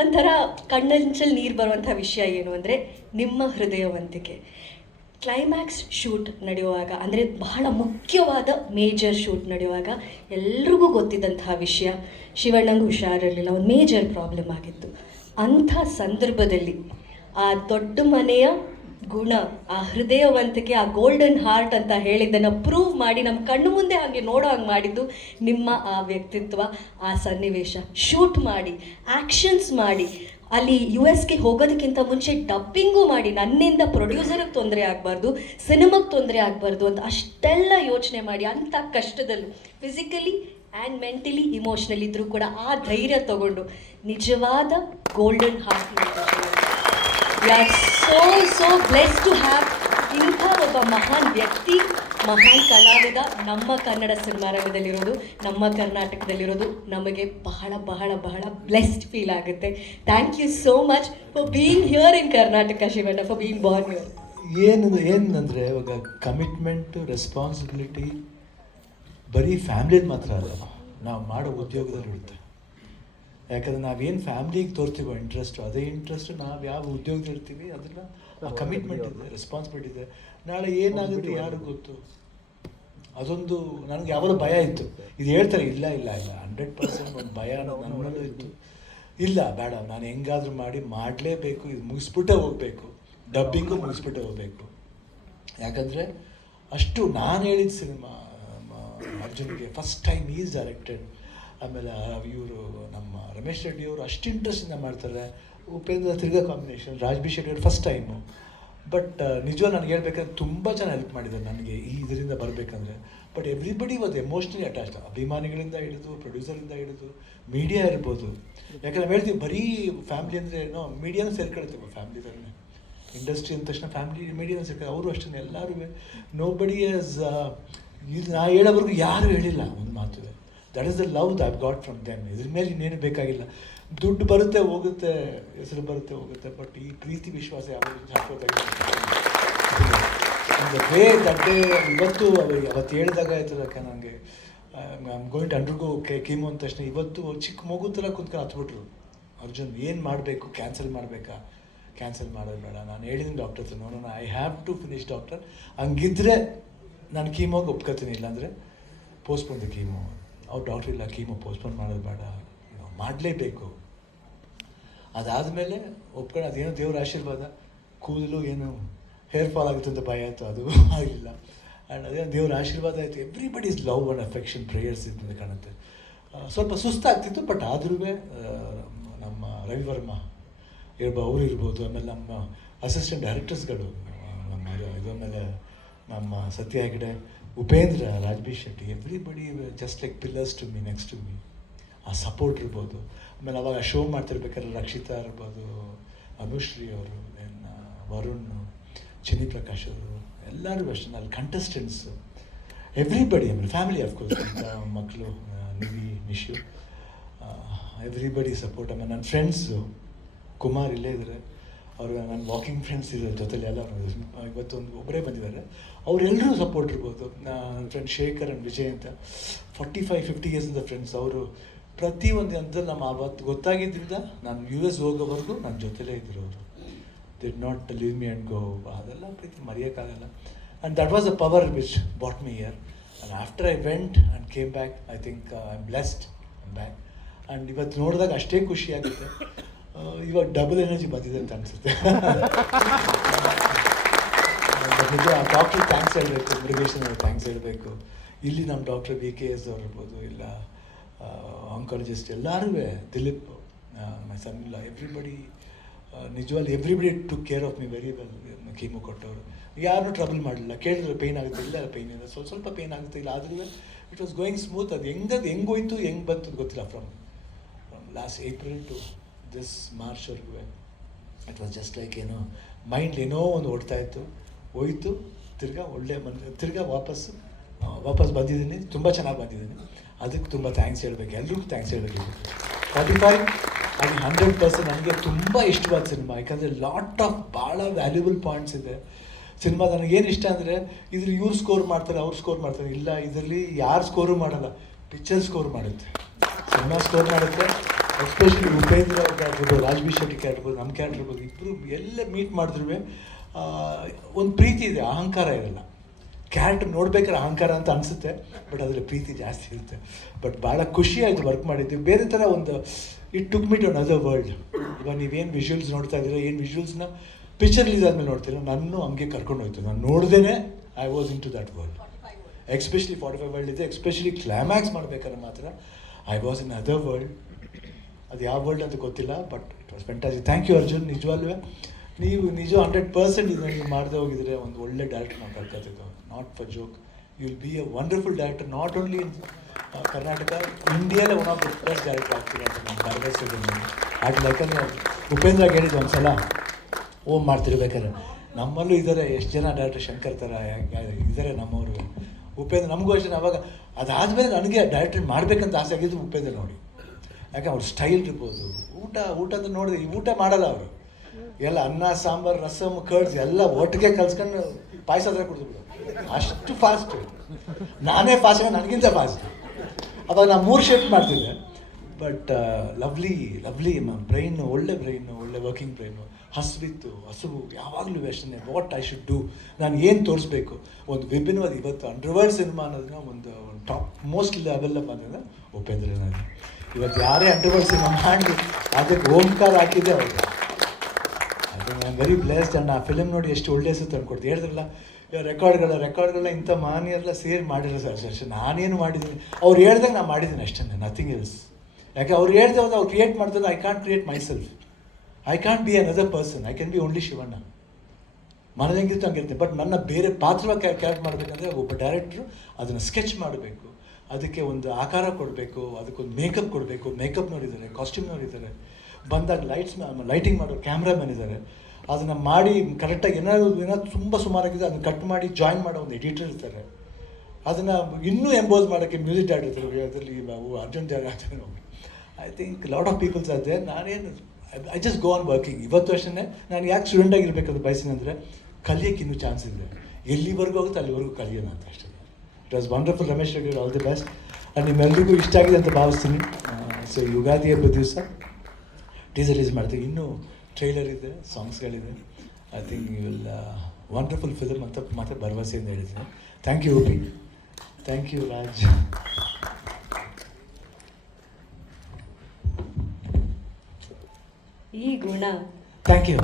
ಒಂಥರ ಕಣ್ಣಂಚಲ್ಲಿ ನೀರು ಬರುವಂಥ ವಿಷಯ ಏನು ಅಂದರೆ ನಿಮ್ಮ ಹೃದಯವಂತಿಕೆ. ಕ್ಲೈಮ್ಯಾಕ್ಸ್ ಶೂಟ್ ನಡೆಯುವಾಗ, ಅಂದರೆ ಬಹಳ ಮುಖ್ಯವಾದ ಮೇಜರ್ ಶೂಟ್ ನಡೆಯುವಾಗ ಎಲ್ರಿಗೂ ಗೊತ್ತಿದ್ದಂತಹ ವಿಷಯ, ಶಿವಣ್ಣಂಗೆ ಹುಷಾರಿರಲಿಲ್ಲ, ಒಂದು ಮೇಜರ್ ಪ್ರಾಬ್ಲಮ್ ಆಗಿತ್ತು. ಅಂಥ ಸಂದರ್ಭದಲ್ಲಿ ಆ ದೊಡ್ಡ ಮನೆಯ ಗುಣ, ಆ ಹೃದಯವಂತಿಕೆ, ಆ ಗೋಲ್ಡನ್ ಹಾರ್ಟ್ ಅಂತ ಹೇಳಿದ್ದನ್ನು ಪ್ರೂವ್ ಮಾಡಿ ನಮ್ಮ ಕಣ್ಣು ಮುಂದೆ ಹಾಗೆ ನೋಡೋ ಹಂಗೆ ಮಾಡಿದ್ದು ನಿಮ್ಮ ಆ ವ್ಯಕ್ತಿತ್ವ, ಆ ಸನ್ನಿವೇಶ. ಶೂಟ್ ಮಾಡಿ, ಆ್ಯಕ್ಷನ್ಸ್ ಮಾಡಿ, ಅಲ್ಲಿ US ಗೆ ಹೋಗೋದಕ್ಕಿಂತ ಮುಂಚೆ ಡಬ್ಬಿಂಗು ಮಾಡಿ ನನ್ನಿಂದ ಪ್ರೊಡ್ಯೂಸರ್ಗೆ ತೊಂದರೆ ಆಗಬಾರ್ದು, ಸಿನಿಮಾಗೆ ತೊಂದರೆ ಆಗಬಾರ್ದು ಅಂತ ಅಷ್ಟೆಲ್ಲ ಯೋಚನೆ ಮಾಡಿ ಅಂಥ ಕಷ್ಟದಲ್ಲೂ ಫಿಸಿಕಲಿ ಆ್ಯಂಡ್ ಮೆಂಟಲಿ ಇಮೋಷ್ನಲಿ ಇದ್ರೂ ಕೂಡ ಆ ಧೈರ್ಯ ತಗೊಂಡು ನಿಜವಾದ golden heart. We are so blessed to have ಇಂಥ ಒಬ್ಬ ಮಹಾನ್ ವ್ಯಕ್ತಿ, ಮಹಾನ್ ಕಲಾವಿದ ನಮ್ಮ ಕನ್ನಡ ಸಿನಿಮಾ ರಂಗದಲ್ಲಿರೋದು, ನಮ್ಮ ಕರ್ನಾಟಕದಲ್ಲಿರೋದು ನಮಗೆ ಬಹಳ ಬಹಳ ಬಹಳ ಬ್ಲೆಸ್ಡ್ ಫೀಲ್ ಆಗುತ್ತೆ. Thank you so much for being here in Karnataka Shivanna, for being born here. ಏನಂದರೆ ಇವಾಗ ಕಮಿಟ್ಮೆಂಟು, ರೆಸ್ಪಾನ್ಸಿಬಿಲಿಟಿ ಬರೀ ಫ್ಯಾಮ್ಲಿದು ಮಾತ್ರ ಅಲ್ಲ, ನಾವು ಮಾಡೋ ಉದ್ಯೋಗದಲ್ಲಿ ಇರುತ್ತೆ. ಯಾಕಂದರೆ ನಾವೇನು ಫ್ಯಾಮ್ಲಿಗೆ ತೋರ್ತೀವೋ ಇಂಟ್ರೆಸ್ಟು, ಅದೇ ಇಂಟ್ರೆಸ್ಟು ನಾವು ಯಾವ ಉದ್ಯೋಗದಲ್ಲಿ ಇರ್ತೀವಿ ಅದನ್ನು ಕಮಿಟ್ಮೆಂಟ್ ಇದೆ, ರೆಸ್ಪಾನ್ಸಿಬಿಲಿಟಿ ಇದೆ. ನಾಳೆ ಏನಾಗುತ್ತೆ ಯಾರಿಗೂ ಗೊತ್ತು. ಅದೊಂದು ನನಗೆ ಯಾವಾಗಲೂ ಭಯ ಇತ್ತು. ಇದು ಹೇಳ್ತಾರೆ, ಇಲ್ಲ 100% ಒಂದು ಭಯ ನನ್ನಲ್ಲೂ ಇತ್ತು. ಇಲ್ಲ ಬೇಡ, ನಾನು ಹೆಂಗಾದ್ರೂ ಮಾಡಲೇಬೇಕು, ಇದು ಮುಗಿಸ್ಬಿಟ್ಟೇ ಹೋಗಬೇಕು, ಡಬ್ಬಿಂಗು ಮುಗಿಸ್ಬಿಟ್ಟೇ ಹೋಗಬೇಕು. ಯಾಕಂದರೆ ಅಷ್ಟು ನಾನು ಹೇಳಿದ ಸಿನಿಮಾ ಅರ್ಜುನ್ಗೆ ಫಸ್ಟ್ ಟೈಮ್ ಈಸ್ ಡೈರೆಕ್ಟೆಡ್. ಆಮೇಲೆ ಇವರು ನಮ್ಮ ರಮೇಶ್ ರೆಡ್ಡಿ ಅವರು ಅಷ್ಟು ಇಂಟ್ರೆಸ್ಟಿಂದ ಮಾಡ್ತಾರೆ. ಉಪೇಂದ್ರ ತಿರ್ಗಾ ಕಾಂಬಿನೇಷನ್, ರಾಜ್ಬಿ ಶೆಟ್ಟಿ ಅವರು ಫಸ್ಟ್ ಟೈಮು. ಬಟ್ ನಿಜವಾಗಿ ನನಗೆ ಹೇಳ್ಬೇಕಂದ್ರೆ ತುಂಬ ಚೆನ್ನಾಗಿ ಹೆಲ್ಪ್ ಮಾಡಿದ್ದಾರೆ ನನಗೆ ಈ ಇದರಿಂದ ಬರಬೇಕಂದ್ರೆ. But everybody was emotionally attached, ಅಭಿಮಾನಿಗಳಿಂದ ಹಿಡಿದು ಪ್ರೊಡ್ಯೂಸರಿಂದ ಹಿಡಿದು ಮೀಡಿಯಾ ಇರ್ಬೋದು. ಯಾಕಂದ್ರೆ ನಾವು ಹೇಳ್ತೀವಿ ಬರೀ ಫ್ಯಾಮ್ಲಿ ಅಂದರೆ ಏನೋ ಮೀಡಿಯಾನೂ ಸೇರ್ಕೊಳ್ತೀವಿ ಫ್ಯಾಮ್ಲಿದಲ್ಲೇ. ಇಂಡಸ್ಟ್ರಿ ಅಂದ ತಕ್ಷಣ ಫ್ಯಾಮ್ಲಿ ಮೀಡಿಯಾನೂ ಸೇರ್ಕೊಳ್ಳಿ, ಅವರು ಅಷ್ಟೇ ಎಲ್ಲರೂ. ನೋ ಬಡಿ ಆಸ್ ಇದು ನಾ ಹೇಳೋವರೆಗೂ ಯಾರೂ ಹೇಳಿಲ್ಲ ಒಂದು ಮಾತು. That is the love that got from them. ಇದ್ರ ಮೇಲೆ ಇನ್ನೇನು ಬೇಕಾಗಿಲ್ಲ. ದುಡ್ಡು ಬರುತ್ತೆ ಹೋಗುತ್ತೆ, ಹೆಸರು ಬರುತ್ತೆ ಹೋಗುತ್ತೆ, ಬಟ್ ಈ ಪ್ರೀತಿ ವಿಶ್ವಾಸ ಯಾವಾಗ ವೇ ದಡ್ಡೆ ಇವತ್ತು ಅವತ್ತು ಹೇಳಿದಾಗ ಆಯ್ತದಕ್ಕೆ ನನಗೆ ಗೋಯಿಂಟ್ ಟು ಅಂಡರ್ಗೋ ಕೀಮೋ ಅಂದ ತಕ್ಷಣ ಇವತ್ತು ಚಿಕ್ಕ ಮಗು ಥರ ಕುಂತ್ಕೊಂಡು ಹತ್ಬಿಟ್ರು. ಅರ್ಜುನ್ ಏನು ಮಾಡಬೇಕು, ಕ್ಯಾನ್ಸಲ್ ಮಾಡಬೇಕಾ? ಕ್ಯಾನ್ಸಲ್ ಮಾಡೋದು ಬೇಡ. ನಾನು ಹೇಳಿದ್ದೀನಿ ಡಾಕ್ಟರ್ ಹತ್ರ, ನೋಡೋಣ, I have to finish doctor. ಹಂಗಿದ್ರೆ ನಾನು ಕೀಮೋಗೆ ಒಪ್ಕೋತೀನಿ, ಇಲ್ಲಾಂದರೆ ಪೋಸ್ಟ್ಪೋನ್ ದ ಕೀಮೋ. ಅವ್ರು ಡಾಕ್ಟ್ರ್ ಇಲ್ಲ, ಕೀಮೋ ಪೋಸ್ಟ್ಪೋನ್ ಮಾಡೋದು ಬೇಡ, ಮಾಡಲೇಬೇಕು. ಅದಾದಮೇಲೆ ಒಪ್ಕೊಂಡು ಅದೇನೋ ದೇವ್ರ ಆಶೀರ್ವಾದ, ಕೂದಲು ಏನು ಹೇರ್ ಫಾಲ್ ಆಗುತ್ತೆ ಅಂತ ಭಯ ಆಯಿತು, ಅದು ಆಗಲಿಲ್ಲ. ಆ್ಯಂಡ್ ಅದೇನೋ ದೇವ್ರ ಆಶೀರ್ವಾದ ಆಯಿತು. Everybody is love and affection prayers ಇದ್ದಂತೆ ಕಾಣುತ್ತೆ. ಸ್ವಲ್ಪ ಸುಸ್ತಾಗ್ತಿತ್ತು, ಬಟ್ ಆದ್ರೂ ನಮ್ಮ ರವಿವರ್ಮ ಅವರು ಇರ್ಬೋದು, ಆಮೇಲೆ ನಮ್ಮ ಅಸಿಸ್ಟೆಂಟ್ ಡೈರೆಕ್ಟರ್ಸ್ಗಳು, ನಮ್ಮ ಆಮೇಲೆ ನಮ್ಮ Satya Hegde, Upendra, Raj B Shetty, everybody just like pillars to me, next to me. ಆ ಸಪೋರ್ಟ್ ಇರ್ಬೋದು. ಆಮೇಲೆ ಅವಾಗ ಶೋ ಮಾಡ್ತಿರ್ಬೇಕಾದ್ರೆ ರಕ್ಷಿತಾ ಇರ್ಬೋದು, ಅನುಶ್ರೀ ಅವರು, ವರುಣ್, ಚಿನಿ ಪ್ರಕಾಶ್ ಅವರು, ಎಲ್ಲರೂ ಅಷ್ಟೇ. ಅಲ್ಲಿ ಕಂಟೆಸ್ಟೆಂಟ್ಸು, ಎವ್ರಿಬಡಿ, ಆಮೇಲೆ ಫ್ಯಾಮಿಲಿ ಅಫ್ಕೋರ್ಸ್, ಮಕ್ಕಳು ನಿವಿ, ನಿಶು, ಎವ್ರಿಬಡಿ ಸಪೋರ್ಟ್. ಆಮೇಲೆ ನನ್ನ ಫ್ರೆಂಡ್ಸು ಕುಮಾರ್ ಇಲ್ಲೇ ಇದ್ದಾರೆ, ಅವರು ನನ್ನ ವಾಕಿಂಗ್ ಫ್ರೆಂಡ್ಸ್ ಇದ್ದಾರೆ ಜೊತೆಲಿ ಎಲ್ಲ. ಇವತ್ತೊಂದು ಒಬ್ಬರೇ ಬಂದಿದ್ದಾರೆ, ಅವರೆಲ್ಲರೂ ಸಪೋರ್ಟ್ ಇರ್ಬೋದು. ನನ್ನ ಫ್ರೆಂಡ್ ಶೇಖರ್ ಆ್ಯಂಡ್ ವಿಜಯ್ ಅಂತ 45-50 ಇಯರ್ಸಿಂದ ಫ್ರೆಂಡ್ಸ್. ಅವರು ಪ್ರತಿಯೊಂದು ಹಂತದಲ್ಲಿ ನಮ್ಮ ಆವತ್ತು ಗೊತ್ತಾಗಿದ್ದರಿಂದ ನಾನು US ಹೋಗೋವರೆಗೂ ನನ್ನ ಜೊತೆಲೇ ಇದ್ದರು. ಅವರು did not leave me and go. ಅದೆಲ್ಲ ಪ್ರೀತಿ ಮರೆಯೋಕ್ಕಾಗಲ್ಲ. And that was a power which brought me here. And after I went and came back, I think I am blessed back. And ಇವತ್ತು ನೋಡಿದಾಗ ಅಷ್ಟೇ ಖುಷಿಯಾಗುತ್ತೆ. ಇವಾಗ ಡಬಲ್ ಎನರ್ಜಿ ಬಂದಿದೆ ಅಂತ ಅನಿಸುತ್ತೆ. ನಿಜ ಡಾಕ್ಟ್ರಿಗೆ ಥ್ಯಾಂಕ್ಸ್ ಹೇಳಬೇಕು, ಮುರುಗೇಶನ್ ಅವ್ರಿಗೆ ಥ್ಯಾಂಕ್ಸ್ ಹೇಳಬೇಕು. ಇಲ್ಲಿ ನಮ್ಮ ಡಾಕ್ಟರ್ VKS ಅವ್ರು ಇರ್ಬೋದು, ಇಲ್ಲ ಆಂಕಾಲಜಿಸ್ಟ್ ಎಲ್ಲರೂ, ದಿಲೀಪ್, ಮೈ ಸನ್ ಇಲ್ಲ, ಎವ್ರಿಬಡಿ, ನಿಜವಾಗ್ಲೂ everybody took care of me very well. Chemo ಕೊಟ್ಟವರು ಯಾರನ್ನೂ ಟ್ರಬಲ್ ಮಾಡಲಿಲ್ಲ. ಕೇಳಿದ್ರು ಪೇಯ್ನ್ ಆಗುತ್ತೆ, ಇಲ್ಲ ಪೇಯ್ನ್ ಇದೆ, ಸ್ವಲ್ಪ ಪೇಯ್ನ್ ಆಗುತ್ತೆ, ಇಲ್ಲ ಆದ್ರೂ ಇಟ್ ವಾಸ್ ಗೋಯಿಂಗ್ ಸ್ಮೂತ್. ಅದು ಹೆಂಗೋಯ್ತು ಹೆಂಗೆ ಬಂತು ಗೊತ್ತಿಲ್ಲ. From last April to this ಮಾರ್ಚ್ವರೆಗೂ ಇಟ್ ವಾಸ್ ಜಸ್ಟ್ ಲೈಕ್ ಏನೋ ಮೈಂಡ್ ಏನೋ ಒಂದು ಓಡ್ತಾಯಿತ್ತು, ಹೋಯ್ತು, ತಿರ್ಗಾ ಒಳ್ಳೆ ತಿರ್ಗಾ ವಾಪಸ್ ಬಂದಿದ್ದೀನಿ. ತುಂಬ ಚೆನ್ನಾಗಿ ಬಂದಿದ್ದೀನಿ. ಅದಕ್ಕೆ ತುಂಬ ಥ್ಯಾಂಕ್ಸ್ ಹೇಳಬೇಕು, ಎಲ್ರಿಗೂ ಥ್ಯಾಂಕ್ಸ್ ಹೇಳಬೇಕು. 45 ಅದು 100% ನನಗೆ ತುಂಬ ಇಷ್ಟವಾದ ಸಿನಿಮಾ. ಯಾಕಂದರೆ ಲಾಟ್ ಆಫ್ ಭಾಳ ವ್ಯಾಲ್ಯೂಬಲ್ ಪಾಯಿಂಟ್ಸ್ ಇದೆ ಸಿನಿಮಾ. ನನಗೇನು ಇಷ್ಟ ಅಂದರೆ ಇದ್ರ ಇವ್ರು ಸ್ಕೋರ್ ಮಾಡ್ತಾರೆ, ಅವ್ರು ಸ್ಕೋರ್ ಮಾಡ್ತಾರೆ, ಇಲ್ಲ ಇದರಲ್ಲಿ ಯಾರು ಸ್ಕೋರು ಮಾಡಲ್ಲ, ಪಿಕ್ಚರ್ ಸ್ಕೋರ್ ಮಾಡುತ್ತೆ, ಸಿನಿಮಾ ಸ್ಕೋರ್ ಮಾಡುತ್ತೆ. ಎಸ್ಪೆಷಲಿ ಉಪೇಂದ್ರ ಆಗಿರ್ಬೋದು, ರಾಜ್ಬಿ ಶೆಟ್ಟಿ ಇರ್ಬೋದು, ನಮ್ಮ ಕ್ಯಾರೆಕ್ಟರ್ ಇರ್ಬೋದು, ಇಬ್ಬರು ಎಲ್ಲ ಮೀಟ್ ಮಾಡಿದ್ರು ಒಂದು ಪ್ರೀತಿ ಇದೆ, ಅಹಂಕಾರ ಇರಲ್ಲ. ಕ್ಯಾರೆಕ್ಟರ್ ನೋಡ್ಬೇಕಾದ್ರೆ ಅಹಂಕಾರ ಅಂತ ಅನಿಸುತ್ತೆ, ಬಟ್ ಅದರಲ್ಲಿ ಪ್ರೀತಿ ಜಾಸ್ತಿ ಇರುತ್ತೆ. ಬಟ್ ಭಾಳ ಖುಷಿ ಆಯಿತು ವರ್ಕ್ ಮಾಡಿದ್ವಿ. ಬೇರೆ ಥರ ಒಂದು it took me to another world. ಇವಾಗ ನೀವೇನು ವಿಜುವಲ್ಸ್ ನೋಡ್ತಾ ಇದ್ದೀರಾ, ಏನು ವಿಜುವಲ್ಸ್ನ ಪಿಕ್ಚರ್ ರಿಲೀಸ್ ಆದಮೇಲೆ ನೋಡ್ತೀರಾ, ನನ್ನೂ ಹಂಗೆ ಕರ್ಕೊಂಡು ಹೋಯ್ತು. ನಾನು ನೋಡ್ದೇ I was into that world. Especially 45 world ಇದೆ. ಎಸ್ಪೆಷಲಿ ಕ್ಲೈಮ್ಯಾಕ್ಸ್ ಮಾಡ್ಬೇಕಾದ್ರೆ ಮಾತ್ರ I was in other world. ಅದು ಯಾವ ವರ್ಲ್ಡ್ ಅಂತ ಗೊತ್ತಿಲ್ಲ, but it was fantastic. Thank you Arjun, ನಿಜವಾಗ್ಲೂ ನೀವು ನಿಜ 100% ಇದನ್ನು ನೀವು ಮಾಡದೆ ಹೋಗಿದ್ರೆ ಒಂದು ಒಳ್ಳೆ ಡೈರೆಕ್ಟರ್ ನಾವು ಕಳ್ಕೊತಿದ್ದೆವು. Not for joke, you will be a wonderful director, not only in Karnataka, ಇಂಡಿಯಾಲೇ one of the best director ಆಗ್ತೀರಿ ಅಂತ ನಾನು ಭರವಸೆ ಇದೆ. ಅದು ಯಾಕಂದರೆ ಉಪೇಂದ್ರ ಹೇಳಿದ್ದು ಒಂದು ಸಲ ಓಮ್ ಮಾಡ್ತಿರ್ಬೇಕಾದ್ರೆ, ನಮ್ಮಲ್ಲೂ ಇದ್ದಾರೆ ಎಷ್ಟು ಜನ ಡೈರೆಕ್ಟರ್ ಶಂಕರ್ ಥರ ಇದ್ದಾರೆ ನಮ್ಮವರು. ಉಪೇಂದ್ರ ನಮಗೂ ಅಷ್ಟೇ. ಅವಾಗ ಅದಾದಮೇಲೆ ನನಗೆ ಡೈರೆಕ್ಟರ್ ಮಾಡಬೇಕಂತ ಆಸೆ ಆಗಿದ್ದು ಉಪೇಂದ್ರ ನೋಡಿ. ಯಾಕೆ ಅವ್ರ ಸ್ಟೈಲ್ ಇರ್ಬೋದು, ಊಟ ಅಂತ ನೋಡಿದ್ರೆ ಈ ಊಟ ಮಾಡಲ್ಲ ಅವರು, ಎಲ್ಲ ಅನ್ನ ಸಾಂಬಾರು ರಸಮ್ ಕರ್ಡ್ಸ್ ಎಲ್ಲ ಒಟ್ಟಿಗೆ ಕಲ್ಸ್ಕೊಂಡು ಪಾಯಸ ಹತ್ರ ಕುಡಿದ್ಬಿಡು, ಅಷ್ಟು ಫಾಸ್ಟು. ನಾನೇ ಫಾಸ್ಟ್, ನನಗಿಂತ ಫಾಸ್ಟ್. ಅವಾಗ ನಾನು 3 ಶಿಫ್ಟ್ ಮಾಡ್ತಿದ್ದೆ. ಬಟ್ ಲವ್ಲಿ ಬ್ರೈನು, ಒಳ್ಳೆ ವರ್ಕಿಂಗ್ ಬ್ರೈನು. ಹಸುವು ಯಾವಾಗಲೂ ಅಷ್ಟೇ, ವಾಟ್ ಐ ಶುಡ್ ಡೂ, ನಾನು ಏನು ತೋರಿಸ್ಬೇಕು. ಒಂದು ವಿಭಿನ್ನವಾದ ಇವತ್ತು ಅಂಡರ್ವರ್ಲ್ಡ್ ಸಿನಿಮಾ ಅನ್ನೋದನ್ನ ಒಂದು ಟಾಪ್ ಮೋಸ್ಟ್ ಲೆವೆಲ್ ಬಂದಿದೆ ಉಪೇಂದ್ರನಲ್ಲಿ. ಇವತ್ತು ಯಾರೇ ಅಂಡರ್ವರ್ಲ್ಡ್ ಸಿನಿಮಾ ಮಾಡಲಿ ಅದಕ್ಕೆ ಓಂಕಾರ ಹಾಕಿದ್ದೆ ಅವ್ರಿಗೆ. ಅದು ನಾನು ವೆರಿ ಬ್ಲೆಸ್ಡ್. ಆ್ಯಂಡ್ ಆ ಫಿಲಮ್ ನೋಡಿ ಎಷ್ಟು ಒಳ್ಳೆ ಹೆಸರು ತಂದುಕೊಡ್ತೀವಿ. ಹೇಳಿದ್ರಲ್ಲ ರೆಕಾರ್ಡ್ಗಳನ್ನ ಇಂಥ ಮಾನ್ಯರೆಲ್ಲ ಸೇರಿ ಮಾಡಿರೋ ಸರ್, ನಾನೇನು ಮಾಡಿದ್ದೀನಿ ಅವ್ರು ಹೇಳ್ದಾಗ ನಾನು ಮಾಡಿದ್ದೀನಿ ಅಷ್ಟೇ, ನಥಿಂಗ್ ಎಲ್ಸ್. ಯಾಕೆ ಅವ್ರು ಹೇಳ್ದೆ ಹೋದ ಅವ್ರು ಕ್ರಿಯೇಟ್ ಮಾಡಿದ್ರೆ I can't create my self, I can't be another person, I can be only Shivanna. ಮನೇಲಿ ಹೆಂಗಿತ್ತು ಹಂಗಿರುತ್ತೆ. ಬಟ್ ನನ್ನ ಬೇರೆ ಪಾತ್ರವಾಗಿ ಕ್ಯಾರೆಕ್ಟ್ ಮಾಡಬೇಕಂದ್ರೆ ಒಬ್ಬ ಡೈರೆಕ್ಟ್ರು ಅದನ್ನು ಸ್ಕೆಚ್ ಮಾಡಬೇಕು, ಅದಕ್ಕೆ ಒಂದು ಆಕಾರ ಕೊಡಬೇಕು, ಅದಕ್ಕೊಂದು ಮೇಕಪ್ ಕೊಡಬೇಕು. ಮೇಕಪ್ನವ್ರಿದ್ದಾರೆ, ಕಾಸ್ಟ್ಯೂಮ್ನವ್ರಿದ್ದಾರೆ, ಬಂದಾಗ ಲೈಟಿಂಗ್ ಮಾಡೋರು, ಕ್ಯಾಮ್ರಾಮನ್ ಇದ್ದಾರೆ. ಅದನ್ನು ಮಾಡಿ ಕರೆಕ್ಟಾಗಿ ಏನಾದ್ರು ತುಂಬ ಸುಮಾರಾಗಿದೆ ಅದನ್ನು ಕಟ್ ಮಾಡಿ ಜಾಯಿನ್ ಮಾಡೋ ಒಂದು ಎಡಿಟರ್ ಇರ್ತಾರೆ. ಅದನ್ನು ಇನ್ನೂ ಎಂಬೋಸ್ ಮಾಡೋಕ್ಕೆ ಮ್ಯೂಸಿಕ್ ಡೈರೆಕ್ಟರ್ ಇರ್ತಾರೆ. ಅದರಲ್ಲಿ ಅರ್ಜುನ್ ಜಾಗ I think lot of peoples ಆದ್ರೆ ನಾನೇನು I just go on working. ಇವತ್ತು ಅಷ್ಟೇ ನಾನು ಯಾಕೆ ಸ್ಟೂಡೆಂಟ್ ಆಗಿರ್ಬೇಕಂತ ಬಯಸಿನಿ ಅಂದರೆ ಕಲಿಯೋಕ್ಕೆ ಇನ್ನೂ ಚಾನ್ಸ್ ಇದೆ, ಎಲ್ಲಿವರೆಗೂ ಹೋಗುತ್ತೆ ಅಲ್ಲಿವರೆಗೂ ಕಲಿಯೋಣ ಅಂತ ಅಷ್ಟೇ. It was wonderful. Ramesh Reddy, all the best. And ನಿಮ್ಮೆಲ್ಲರಿಗೂ ಇಷ್ಟ ಆಗಿದೆ ಅಂತ ಭಾವಿಸ್ತೀನಿ. ಸೊ ಯುಗಾದಿ ಹಬ್ಬದ ದಿವಸ ಟೀಸರ್ ರಿಲೀಸ್ ಮಾಡ್ತೀವಿ, ಇನ್ನೂ ಟ್ರೈಲರ್ ಇದೆ, ಸಾಂಗ್ಸ್ಗಳಿದೆ. I think you will wonderful film ಅಂತ ಮತ್ತೆ ಭರವಸೆಯಿಂದ ಹೇಳಿದ್ದೀನಿ. Thank you OP, thank you Raj. ಈ ಗುಣ, ಥ್ಯಾಂಕ್ ಯು.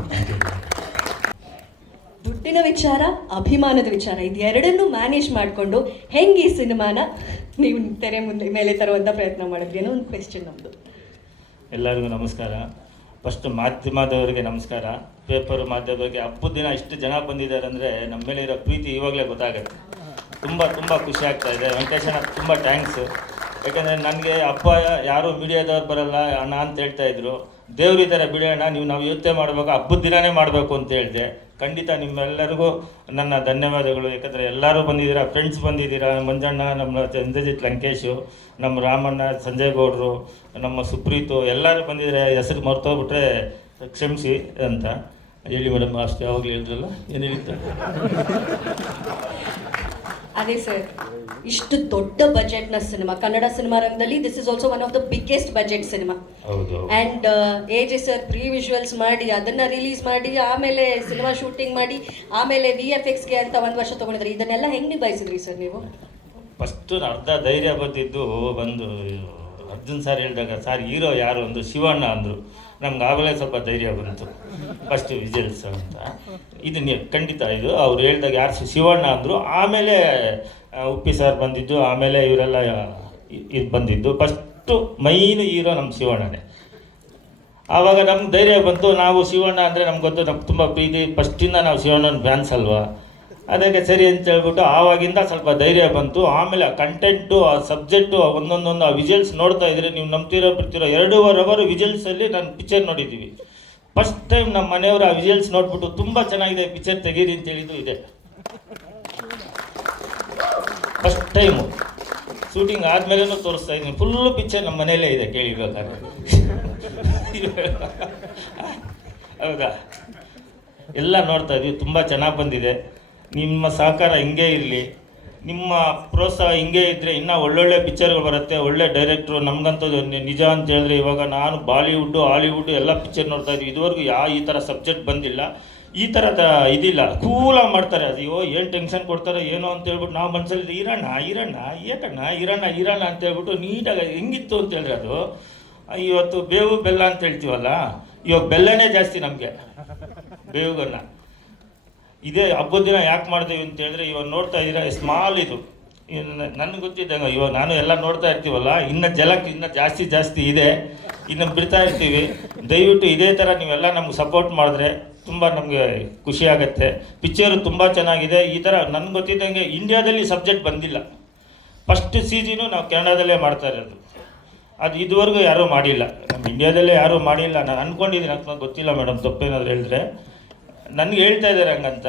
ದುಡ್ಡಿನ ವಿಚಾರ, ಅಭಿಮಾನದ ವಿಚಾರ, ಇದೆರಡನ್ನೂ ಮ್ಯಾನೇಜ್ ಮಾಡಿಕೊಂಡು ಹೆಂಗೆ ಈ ಸಿನಿಮಾನ ನೀವು ತೆರೆ ಮೇಲೆ ತರುವಂಥ ಪ್ರಯತ್ನ ಮಾಡಿದ್ರಿ ಅನ್ನೋ ಒಂದು ಕ್ವೆಶ್ಚನ್ ನಮ್ಮದು. ಎಲ್ಲರಿಗೂ ನಮಸ್ಕಾರ. ಫಸ್ಟ್ ಮಾಧ್ಯಮದವರಿಗೆ ನಮಸ್ಕಾರ. ಪೇಪರ್ ಮಾಧ್ಯಮದವರಿಗೆ ಹಬ್ಬದ ದಿನ ಇಷ್ಟು ಜನ ಬಂದಿದ್ದಾರೆ ಅಂದರೆ ನಮ್ಮ ಮೇಲೆ ಇರೋ ಪ್ರೀತಿ ಇವಾಗಲೇ ಗೊತ್ತಾಗುತ್ತೆ. ತುಂಬ ಖುಷಿ ಆಗ್ತಾ ಇದೆ. ವೆಂಕಟೇಶಣ್ಣ ತುಂಬ ಥ್ಯಾಂಕ್ಸು. ಯಾಕೆಂದರೆ ನನಗೆ ಹಬ್ಬ ಯಾರೂ ಮೀಡಿಯಾದವ್ರು ಬರಲ್ಲ ಅಣ್ಣ ಅಂತ ಹೇಳ್ತಾಯಿದ್ರು. ದೇವರಿದ್ದಾರೆ ಬಿಡೋಣ, ನಾವು ಯೋಚನೆ ಮಾಡಬೇಕು, ಹಬ್ಬದ ದಿನವೇ ಮಾಡಬೇಕು ಅಂತ ಹೇಳಿದೆ. ಖಂಡಿತ ನಿಮ್ಮೆಲ್ಲರಿಗೂ ನನ್ನ ಧನ್ಯವಾದಗಳು. ಯಾಕಂದರೆ ಎಲ್ಲರೂ ಬಂದಿದ್ದೀರಾ, ಫ್ರೆಂಡ್ಸ್ ಬಂದಿದ್ದೀರಾ, ಮಂಜಣ್ಣ, ನಮ್ಮ ಚಂದ್ರಜಿತ್ ಲಂಕೇಶು, ನಮ್ಮ ರಾಮಣ್ಣ, ಸಂಜಯ್ ಗೌಡರು, ನಮ್ಮ ಸುಪ್ರೀತು, ಎಲ್ಲರೂ ಬಂದಿದ್ದಾರೆ. ಹೆಸರು ಮರ್ತೋಗ್ಬಿಟ್ರೆ ಕ್ಷಮಿಸಿ ಅಂತ ಹೇಳಿ ಮೇಡಮ್. ಅಷ್ಟು ಯಾವಾಗಲೂ ಹೇಳಿದ್ರಲ್ಲ, ಏನು ಹೇಳಿದ್ದ? ಅದೇ ಸರ್, ಇಷ್ಟು ದೊಡ್ಡ ಬಜೆಟ್ನ ಸಿನಿಮಾ, ಕನ್ನಡ ಸಿನಿಮಾ ರಂಗದಲ್ಲಿ this is also one of the biggest budget cinema. ಹೌದು. And AJ sir pre visuals ಮಾಡಿ ಅದನ್ನು ರಿಲೀಸ್ ಮಾಡಿ ಆಮೇಲೆ ಸಿನಿಮಾ ಶೂಟಿಂಗ್ ಮಾಡಿ ಆಮೇಲೆ VFXಗೆ ಅಂತ 1 ವರ್ಷ ತೊಗೊಂಡಿದ್ರಿ. ಇದನ್ನೆಲ್ಲ ಹೆಂಗೆ ನಿಭಾಯಿಸಿದ್ರಿ ಸರ್ ನೀವು? ಫಸ್ಟು ಅರ್ಧ ಧೈರ್ಯ ಬಂದಿದ್ದು ಬಂದು ಅರ್ಜುನ್ ಸರ್ ಹೇಳಿದಾಗ, ಸರ್ ಹೀರೋ ಯಾರು ಒಂದು ಶಿವಣ್ಣ ಅಂದರು. ನಮ್ಗೆ ಆಗಲೇ ಸ್ವಲ್ಪ ಧೈರ್ಯ ಬಂತು. ಫಸ್ಟು ವಿಜಲ್ಸ್ ಅಂತ ಇದು ಖಂಡಿತ ಇದು ಅವ್ರು ಹೇಳಿದಾಗ ಯಾರು ಶಿವಣ್ಣ ಅಂದರು. ಆಮೇಲೆ ಉಪ್ಪಿ ಸರ್ ಬಂದಿದ್ದು, ಆಮೇಲೆ ಇವರೆಲ್ಲ ಇದು ಬಂದಿದ್ದು. ಫಸ್ಟು ಮೈನ್ ಹೀರೋ ನಮ್ಮ ಶಿವಣ್ಣನೇ. ಆವಾಗ ನಮ್ಗೆ ಧೈರ್ಯ ಬಂತು. ನಾವು ಶಿವಣ್ಣ ಅಂದರೆ ನಮ್ಗೆ ಗೊತ್ತು, ನಮ್ಗೆ ತುಂಬ ಪ್ರೀತಿ, ಫಸ್ಟಿಂದ ನಾವು ಶಿವಣ್ಣನ ಫ್ಯಾನ್ಸ್ ಅಲ್ವಾ, ಅದಕ್ಕೆ ಸರಿ ಅಂತ ಹೇಳ್ಬಿಟ್ಟು ಆವಾಗಿಂದ ಸ್ವಲ್ಪ ಧೈರ್ಯ ಬಂತು. ಆಮೇಲೆ ಆ ಕಂಟೆಂಟು, ಆ ಸಬ್ಜೆಕ್ಟು, ಒಂದೊಂದೊಂದು ಆ ವಿಜುವಲ್ಸ್ ನೋಡ್ತಾ ಇದ್ರೆ ನೀವು ನಂಬ್ತಿರೋ ಬಿಡ್ತಿರೋ 2.5 ಅವರ್ ವಿಜುವಲ್ಸಲ್ಲಿ ನಾನು ಪಿಕ್ಚರ್ ನೋಡಿದ್ದೀವಿ. ಫಸ್ಟ್ ಟೈಮ್ ನಮ್ಮ ಮನೆಯವರು ಆ ವಿಜುವಲ್ಸ್ ನೋಡ್ಬಿಟ್ಟು ತುಂಬ ಚೆನ್ನಾಗಿದೆ ಪಿಕ್ಚರ್ ತೆಗೀರಿ ಅಂತ ಹೇಳಿದ್ದು ಇದೆ. ಫಸ್ಟ್ ಟೈಮು ಶೂಟಿಂಗ್ ಆದಮೇಲೆನೂ ತೋರಿಸ್ತಾ ಇದ್ದೀನಿ. ಫುಲ್ಲು ಪಿಕ್ಚರ್ ನಮ್ಮ ಮನೆಯಲ್ಲೇ ಇದೆ, ಕೇಳಿಬೇಕಾದ್ರೆ. ಹೌದಾ? ಎಲ್ಲ ನೋಡ್ತಾ ಇದ್ವಿ, ತುಂಬ ಚೆನ್ನಾಗಿ ಬಂದಿದೆ. ನಿಮ್ಮ ಸಹಕಾರ ಹಿಂಗೆ ಇರಲಿ, ನಿಮ್ಮ ಪ್ರೋತ್ಸಾಹ ಹಿಂಗೆ ಇದ್ದರೆ ಇನ್ನೂ ಒಳ್ಳೊಳ್ಳೆ ಪಿಕ್ಚರ್ಗಳು ಬರುತ್ತೆ, ಒಳ್ಳೆ ಡೈರೆಕ್ಟ್ರು. ನಮಗಂತೂ ನಿಜ ಅಂತ ಹೇಳಿದ್ರೆ ಇವಾಗ ನಾನು ಬಾಲಿವುಡ್ಡು ಹಾಲಿವುಡ್ಡು ಎಲ್ಲ ಪಿಕ್ಚರ್ ನೋಡ್ತಾ ಇದ್ವಿ. ಇದುವರೆಗೂ ಈ ಥರ ಸಬ್ಜೆಕ್ಟ್ ಬಂದಿಲ್ಲ, ಈ ಥರದ ಇದಿಲ್ಲ. ಕೂಲಾಗಿ ಮಾಡ್ತಾರೆ. ಅಯ್ಯೋ ಏನು ಟೆನ್ಷನ್ ಕೊಡ್ತಾರೆ ಏನೋ ಅಂತ ಹೇಳ್ಬಿಟ್ಟು ನಾವು ಮನಸ್ಸಲ್ಲಿ ಇರೋಣ ಅಂತ ಹೇಳ್ಬಿಟ್ಟು ನೀಟಾಗಿ ಹೆಂಗಿತ್ತು ಅಂತ ಹೇಳಿದ್ರೆ ಅದು ಇವತ್ತು ಬೇವು ಬೆಲ್ಲ ಅಂತ ಹೇಳ್ತೀವಲ್ಲ, ಇವಾಗ ಬೆಲ್ಲನೇ ಜಾಸ್ತಿ ನಮಗೆ, ಬೇವುಗನ್ನ. ಇದೇ ಹಬ್ಬದ ದಿನ ಯಾಕೆ ಮಾಡಿದೆವು ಅಂತ ಹೇಳಿದ್ರೆ, ಇವಾಗ ನೋಡ್ತಾ ಇದ್ದೀರಾ ಸ್ಮಾಲ್ ಇದು ನನಗೆ ಗೊತ್ತಿದ್ದಂಗೆ ಇವಾಗ ನಾನು ಎಲ್ಲ ನೋಡ್ತಾ ಇರ್ತೀವಲ್ಲ, ಇನ್ನು ಜಲಕ್ಕೆ ಇನ್ನೂ ಜಾಸ್ತಿ ಇದೆ. ಇನ್ನು ಬಿಡ್ತಾ ಇರ್ತೀವಿ. ದಯವಿಟ್ಟು ಇದೇ ಥರ ನೀವೆಲ್ಲ ನಮ್ಗೆ ಸಪೋರ್ಟ್ ಮಾಡಿದ್ರೆ ತುಂಬ ನಮಗೆ ಖುಷಿ ಆಗುತ್ತೆ. ಪಿಕ್ಚರು ತುಂಬ ಚೆನ್ನಾಗಿದೆ. ಈ ಥರ ನನಗೆ ಗೊತ್ತಿದ್ದಂಗೆ ಇಂಡಿಯಾದಲ್ಲಿ ಸಬ್ಜೆಕ್ಟ್ ಬಂದಿಲ್ಲ. ಫಸ್ಟ್ CGನೂ ನಾವು ಕನ್ನಡದಲ್ಲೇ ಮಾಡ್ತಾ ಇರೋದು. ಅದು ಇದುವರೆಗೂ ಯಾರೂ ಮಾಡಿಲ್ಲ, ನಮ್ಮ ಇಂಡಿಯಾದಲ್ಲೇ ಯಾರೂ ಮಾಡಿಲ್ಲ. ನಾನು ಅಂದ್ಕೊಂಡಿದ್ದೀನಿ, ಅಂತ ಗೊತ್ತಿಲ್ಲ ಮೇಡಮ್, ತಪ್ಪೇನಾದ್ರು ಹೇಳಿದ್ರೆ. ನನಗೆ ಹೇಳ್ತಾ ಇದ್ದಾರೆ ಹಂಗಂತ.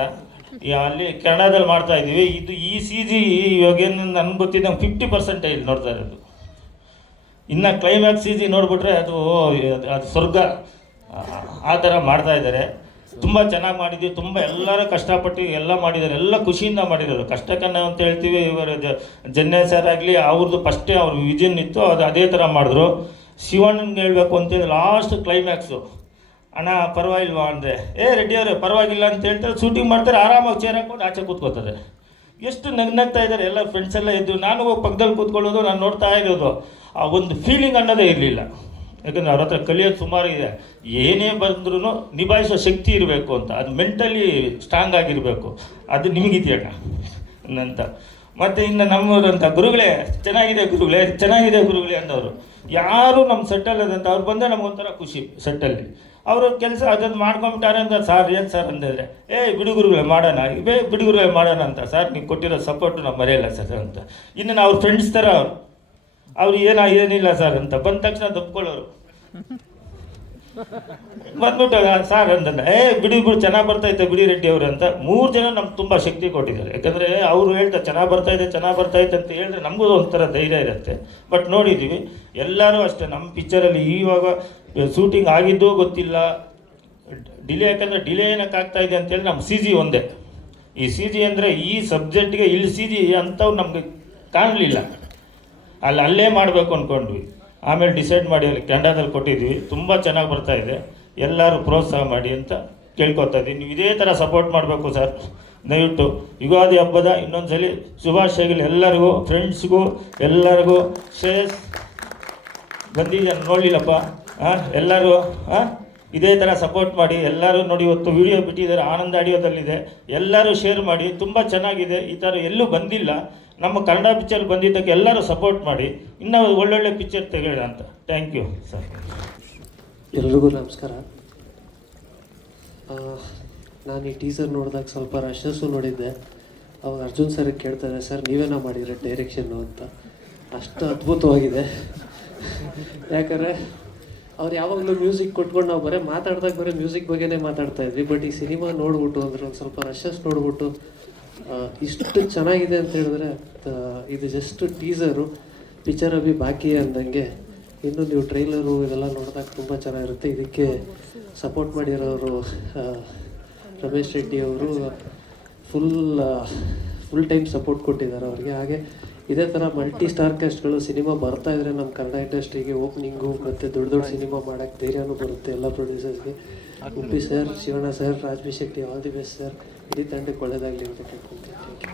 ಅಲ್ಲಿ ಕನ್ನಡದಲ್ಲಿ ಮಾಡ್ತಾ ಇದ್ದೀವಿ. ಇದು ಈ CG ಇವಾಗೇನು ನನಗೆ ಗೊತ್ತಿದ್ದಂಗೆ 50% ನೋಡ್ತಾ ಇರೋದು. ಇನ್ನು ಕ್ಲೈಮ್ಯಾಕ್ಸ್ CG ನೋಡಿಬಿಟ್ರೆ ಅದು ಸ್ವರ್ಗ, ಆ ಥರ ಮಾಡ್ತಾ ಇದ್ದಾರೆ. ತುಂಬ ಚೆನ್ನಾಗಿ ಮಾಡಿದ್ವಿ. ತುಂಬ ಎಲ್ಲರೂ ಕಷ್ಟಪಟ್ಟು ಎಲ್ಲ ಮಾಡಿದ್ದಾರೆ, ಎಲ್ಲ ಖುಷಿಯಿಂದ ಮಾಡಿರೋದು. ಕಷ್ಟಕನ್ನ ಅಂತ ಹೇಳ್ತೀವಿ. ಇವರು ಜನ್ಯ ಸರ್ ಆಗಲಿ, ಅವ್ರದ್ದು ಫಸ್ಟೇ ಅವ್ರ ವಿಷನ್ ಇತ್ತು, ಅದು ಅದೇ ಥರ ಮಾಡಿದ್ರು. ಶಿವಣ್ಣನಿಗೆ ಹೇಳಬೇಕು ಅಂತೇಳಿ ಲಾಸ್ಟ್ ಕ್ಲೈಮ್ಯಾಕ್ಸು, ಅಣ್ಣ ಪರವಾಗಿಲ್ವಾ ಅಂದರೆ, ರೆಡ್ಡಿ ಅವರೇ ಪರವಾಗಿಲ್ಲ ಅಂತ ಹೇಳ್ತಾರೆ. ಶೂಟಿಂಗ್ ಮಾಡ್ತಾರೆ, ಆರಾಮಾಗಿ ಚೇರ್ ಹಾಕೊಂಡು ಆಚೆ ಕೂತ್ಕೋತಾರೆ. ಎಷ್ಟು ನಗ್ನಾಗ್ತಾ ಇದ್ದಾರೆ ಎಲ್ಲ ಫ್ರೆಂಡ್ಸ್ ಎಲ್ಲ ಇದ್ದು. ನಾನು ಹೋಗಿ ಪಕ್ಕದಲ್ಲಿ ಕೂತ್ಕೊಳ್ಳೋದು, ನಾನು ನೋಡ್ತಾ ಇರೋದು. ಆ ಒಂದು ಫೀಲಿಂಗ್ ಅನ್ನೋದೇ ಇರಲಿಲ್ಲ. ಯಾಕಂದರೆ ಅವ್ರ ಹತ್ರ ಕಲಿಯೋದು ಸುಮಾರು ಇದೆ. ಏನೇ ಬಂದ್ರೂ ನಿಭಾಯಿಸೋ ಶಕ್ತಿ ಇರಬೇಕು ಅಂತ, ಅದು ಮೆಂಟಲಿ ಸ್ಟ್ರಾಂಗ್ ಆಗಿರಬೇಕು. ಅದು ನಿಮಗಿದೆಯಣ್ಣ ಅಂತ. ಮತ್ತು ಇನ್ನು ನಮ್ಮೂರಂಥ ಗುರುಗಳೇ ಚೆನ್ನಾಗಿದೆ ಗುರುಗಳೇ, ಚೆನ್ನಾಗಿದೆ ಗುರುಗಳೇ ಅಂದವರು ಯಾರು ನಮ್ಮ ಸೆಟ್ಟಲ್ಲದಂತ ಅವ್ರು ಬಂದರೆ ನಮಗೊಂಥರ ಖುಷಿ. ಸೆಟ್ಟಲ್ಲಿ ಅವರು ಕೆಲಸ ಅದನ್ನು ಮಾಡ್ಕೊಂಬಿಟ್ಟಾರೆ ಅಂತ. ಸರ್ ಏನು ಸರ್ ಅಂದಿದ್ರೆ, ಬಿಡುಗುರುಗಳೇ ಮಾಡೋಣ, ಬಿಡುಗುರುಗಳೇ ಮಾಡೋಣ ಅಂತ. ಸರ್ ನೀವು ಕೊಟ್ಟಿರೋ ಸಪೋರ್ಟು ನಾವು ಮರೆಯಲ್ಲ ಸರ್ ಅಂತ. ಇನ್ನು ನಾವು ಅವ್ರ ಫ್ರೆಂಡ್ಸ್ ಥರ ಅವ್ರು ಏನಿಲ್ಲ ಸರ್ ಅಂತ ಬಂದ ತಕ್ಷಣ ದಬ್ಕೊಳ್ಳೋರು. ಬಂದ್ಬಿಟ್ಟು ಸರ್ ಅಂತಂದ, ಬಿಡಿ ಚೆನ್ನಾಗಿ ಬರ್ತೈತೆ ಬಿಡಿ ರೆಡ್ಡಿ ಅವರು ಅಂತ. 3 ಜನ ನಮ್ಗೆ ತುಂಬ ಶಕ್ತಿ ಕೊಟ್ಟಿದ್ದಾರೆ. ಯಾಕಂದರೆ ಅವರು ಹೇಳ್ತಾರೆ ಚೆನ್ನಾಗಿ ಬರ್ತೈತೆ ಅಂತ ಹೇಳಿದ್ರೆ ನಮಗೂ ಒಂಥರ ಧೈರ್ಯ ಇರುತ್ತೆ. ಬಟ್ ನೋಡಿದ್ದೀವಿ ಎಲ್ಲರೂ ಅಷ್ಟೇ. ನಮ್ಮ ಪಿಕ್ಚರಲ್ಲಿ ಇವಾಗ ಶೂಟಿಂಗ್ ಆಗಿದ್ದೂ ಗೊತ್ತಿಲ್ಲ, ಡಿಲೇ. ಯಾಕಂದರೆ ಡಿಲೇ ಏನಕ್ಕೆ ಆಗ್ತಾ ಇದೆ ಅಂತೇಳಿ ನಮ್ಮ CG ಒಂದೇ. ಈ CG ಅಂದರೆ ಈ ಸಬ್ಜೆಕ್ಟ್ಗೆ ಇಲ್ಲಿ CG ಅಂಥವು ನಮಗೆ ಕಾಣಲಿಲ್ಲ. ಅಲ್ಲೇ ಮಾಡಬೇಕು ಅಂದ್ಕೊಂಡ್ವಿ. ಆಮೇಲೆ ಡಿಸೈಡ್ ಮಾಡಿ ಅಲ್ಲಿ ಕನ್ನಡದಲ್ಲಿ ಕೊಟ್ಟಿದ್ವಿ. ತುಂಬ ಚೆನ್ನಾಗಿ ಬರ್ತಾಯಿದೆ. ಎಲ್ಲರೂ ಪ್ರೋತ್ಸಾಹ ಮಾಡಿ ಅಂತ ಕೇಳ್ಕೊತಾ ಇದ್ದೀನಿ. ನೀವು ಇದೇ ಥರ ಸಪೋರ್ಟ್ ಮಾಡಬೇಕು ಸರ್. ದಯವಿಟ್ಟು ಯುಗಾದಿ ಹಬ್ಬದ ಇನ್ನೊಂದು ಶುಭಾಶಯಗಳು ಎಲ್ಲರಿಗೂ, ಫ್ರೆಂಡ್ಸ್ಗೂ ಎಲ್ಲರಿಗೂ. ಶ್ರೇಯಸ್ ಬಂದಿದ್ದೆ ನೋಡಲಿಲ್ಲಪ್ಪ. ಎಲ್ಲರೂ ಇದೇ ಥರ ಸಪೋರ್ಟ್ ಮಾಡಿ. ಎಲ್ಲರೂ ನೋಡಿ, ಇವತ್ತು ವಿಡಿಯೋ ಬಿಟ್ಟಿದ್ದಾರೆ, ಆನಂದ ಆಡಿಯೋದಲ್ಲಿದೆ. ಎಲ್ಲರೂ ಶೇರ್ ಮಾಡಿ. ತುಂಬ ಚೆನ್ನಾಗಿದೆ. ಈ ಥರ ಎಲ್ಲೂ ಬಂದಿಲ್ಲ. ನಮ್ಮ ಕನ್ನಡ ಪಿಕ್ಚರ್ ಬಂದಿದ್ದಕ್ಕೆ ಎಲ್ಲರೂ ಸಪೋರ್ಟ್ ಮಾಡಿ. ಇನ್ನೂ ಒಳ್ಳೊಳ್ಳೆ ಪಿಕ್ಚರ್ ತೆಗೆಯೋಣ ಅಂತ. Thank you sir. ಎಲ್ರಿಗೂ ನಮಸ್ಕಾರ. ನಾನು ಈ ಟೀಸರ್ ನೋಡಿದಾಗ ಸ್ವಲ್ಪ ರಶಸ್ಸು ನೋಡಿದ್ದೆ. ಅವಾಗ ಅರ್ಜುನ್ ಸರ್ ಕೇಳ್ತಾರೆ, ಸರ್ ನೀವೇನ ಮಾಡಿದ್ರೆ ಡೈರೆಕ್ಷನ್ನು ಅಂತ. ಅಷ್ಟು ಅದ್ಭುತವಾಗಿದೆ. ಯಾಕಂದರೆ ಅವ್ರು ಯಾವಾಗಲೂ ಮ್ಯೂಸಿಕ್ ಕೊಟ್ಕೊಂಡು ನಾವು ಬರೀ ಮ್ಯೂಸಿಕ್ ಬಗ್ಗೆನೇ ಮಾತಾಡ್ತಾ ಇದ್ವಿ. ಬಟ್ ಈ ಸಿನಿಮಾ ನೋಡ್ಬಿಟ್ಟು ಅಂದರೆ ಒಂದು ಸ್ವಲ್ಪ ರಶಸ್ ನೋಡ್ಬಿಟ್ಟು ಇಷ್ಟು ಚೆನ್ನಾಗಿದೆ ಅಂತ ಹೇಳಿದ್ರೆ, ಇದು ಜಸ್ಟ್ ಟೀಸರು, ಪಿಕ್ಚರ್ ಅಭಿ ಬಾಕಿ ಅಂದಂಗೆ. ಇನ್ನು ನೀವು ಟ್ರೈಲರು ಇದೆಲ್ಲ ನೋಡಿದಾಗ ತುಂಬ ಚೆನ್ನಾಗಿರುತ್ತೆ. ಇದಕ್ಕೆ ಸಪೋರ್ಟ್ ಮಾಡಿರೋರು ರಮೇಶ್ ರೆಡ್ಡಿ ಅವರು ಫುಲ್ ಟೈಮ್ ಸಪೋರ್ಟ್ ಕೊಟ್ಟಿದ್ದಾರೆ ಅವ್ರಿಗೆ. ಹಾಗೆ ಇದೇ ಥರ ಮಲ್ಟಿ ಸ್ಟಾರ್ ಕಾಸ್ಟ್ಗಳು ಸಿನಿಮಾ ಬರ್ತಾ ಇದ್ರೆ ನಮ್ಮ ಕನ್ನಡ ಇಂಡಸ್ಟ್ರಿಗೆ ಓಪನಿಂಗು ಮತ್ತು ದೊಡ್ಡ ಸಿನಿಮಾ ಮಾಡೋಕ್ಕೆ ಧೈರ್ಯನೂ ಬರುತ್ತೆ ಎಲ್ಲ ಪ್ರೊಡ್ಯೂಸರ್ಸ್ಗೆ. Uppi sir, Shivanna sir, Raj B Shetty, all the best sir. ಇಡೀ ತಂಡಕ್ಕೆ ಒಳ್ಳೆಯದಾಗಲಿ ಅಂತ ಕೇಳ್ಕೊತೀನಿ. Thank you.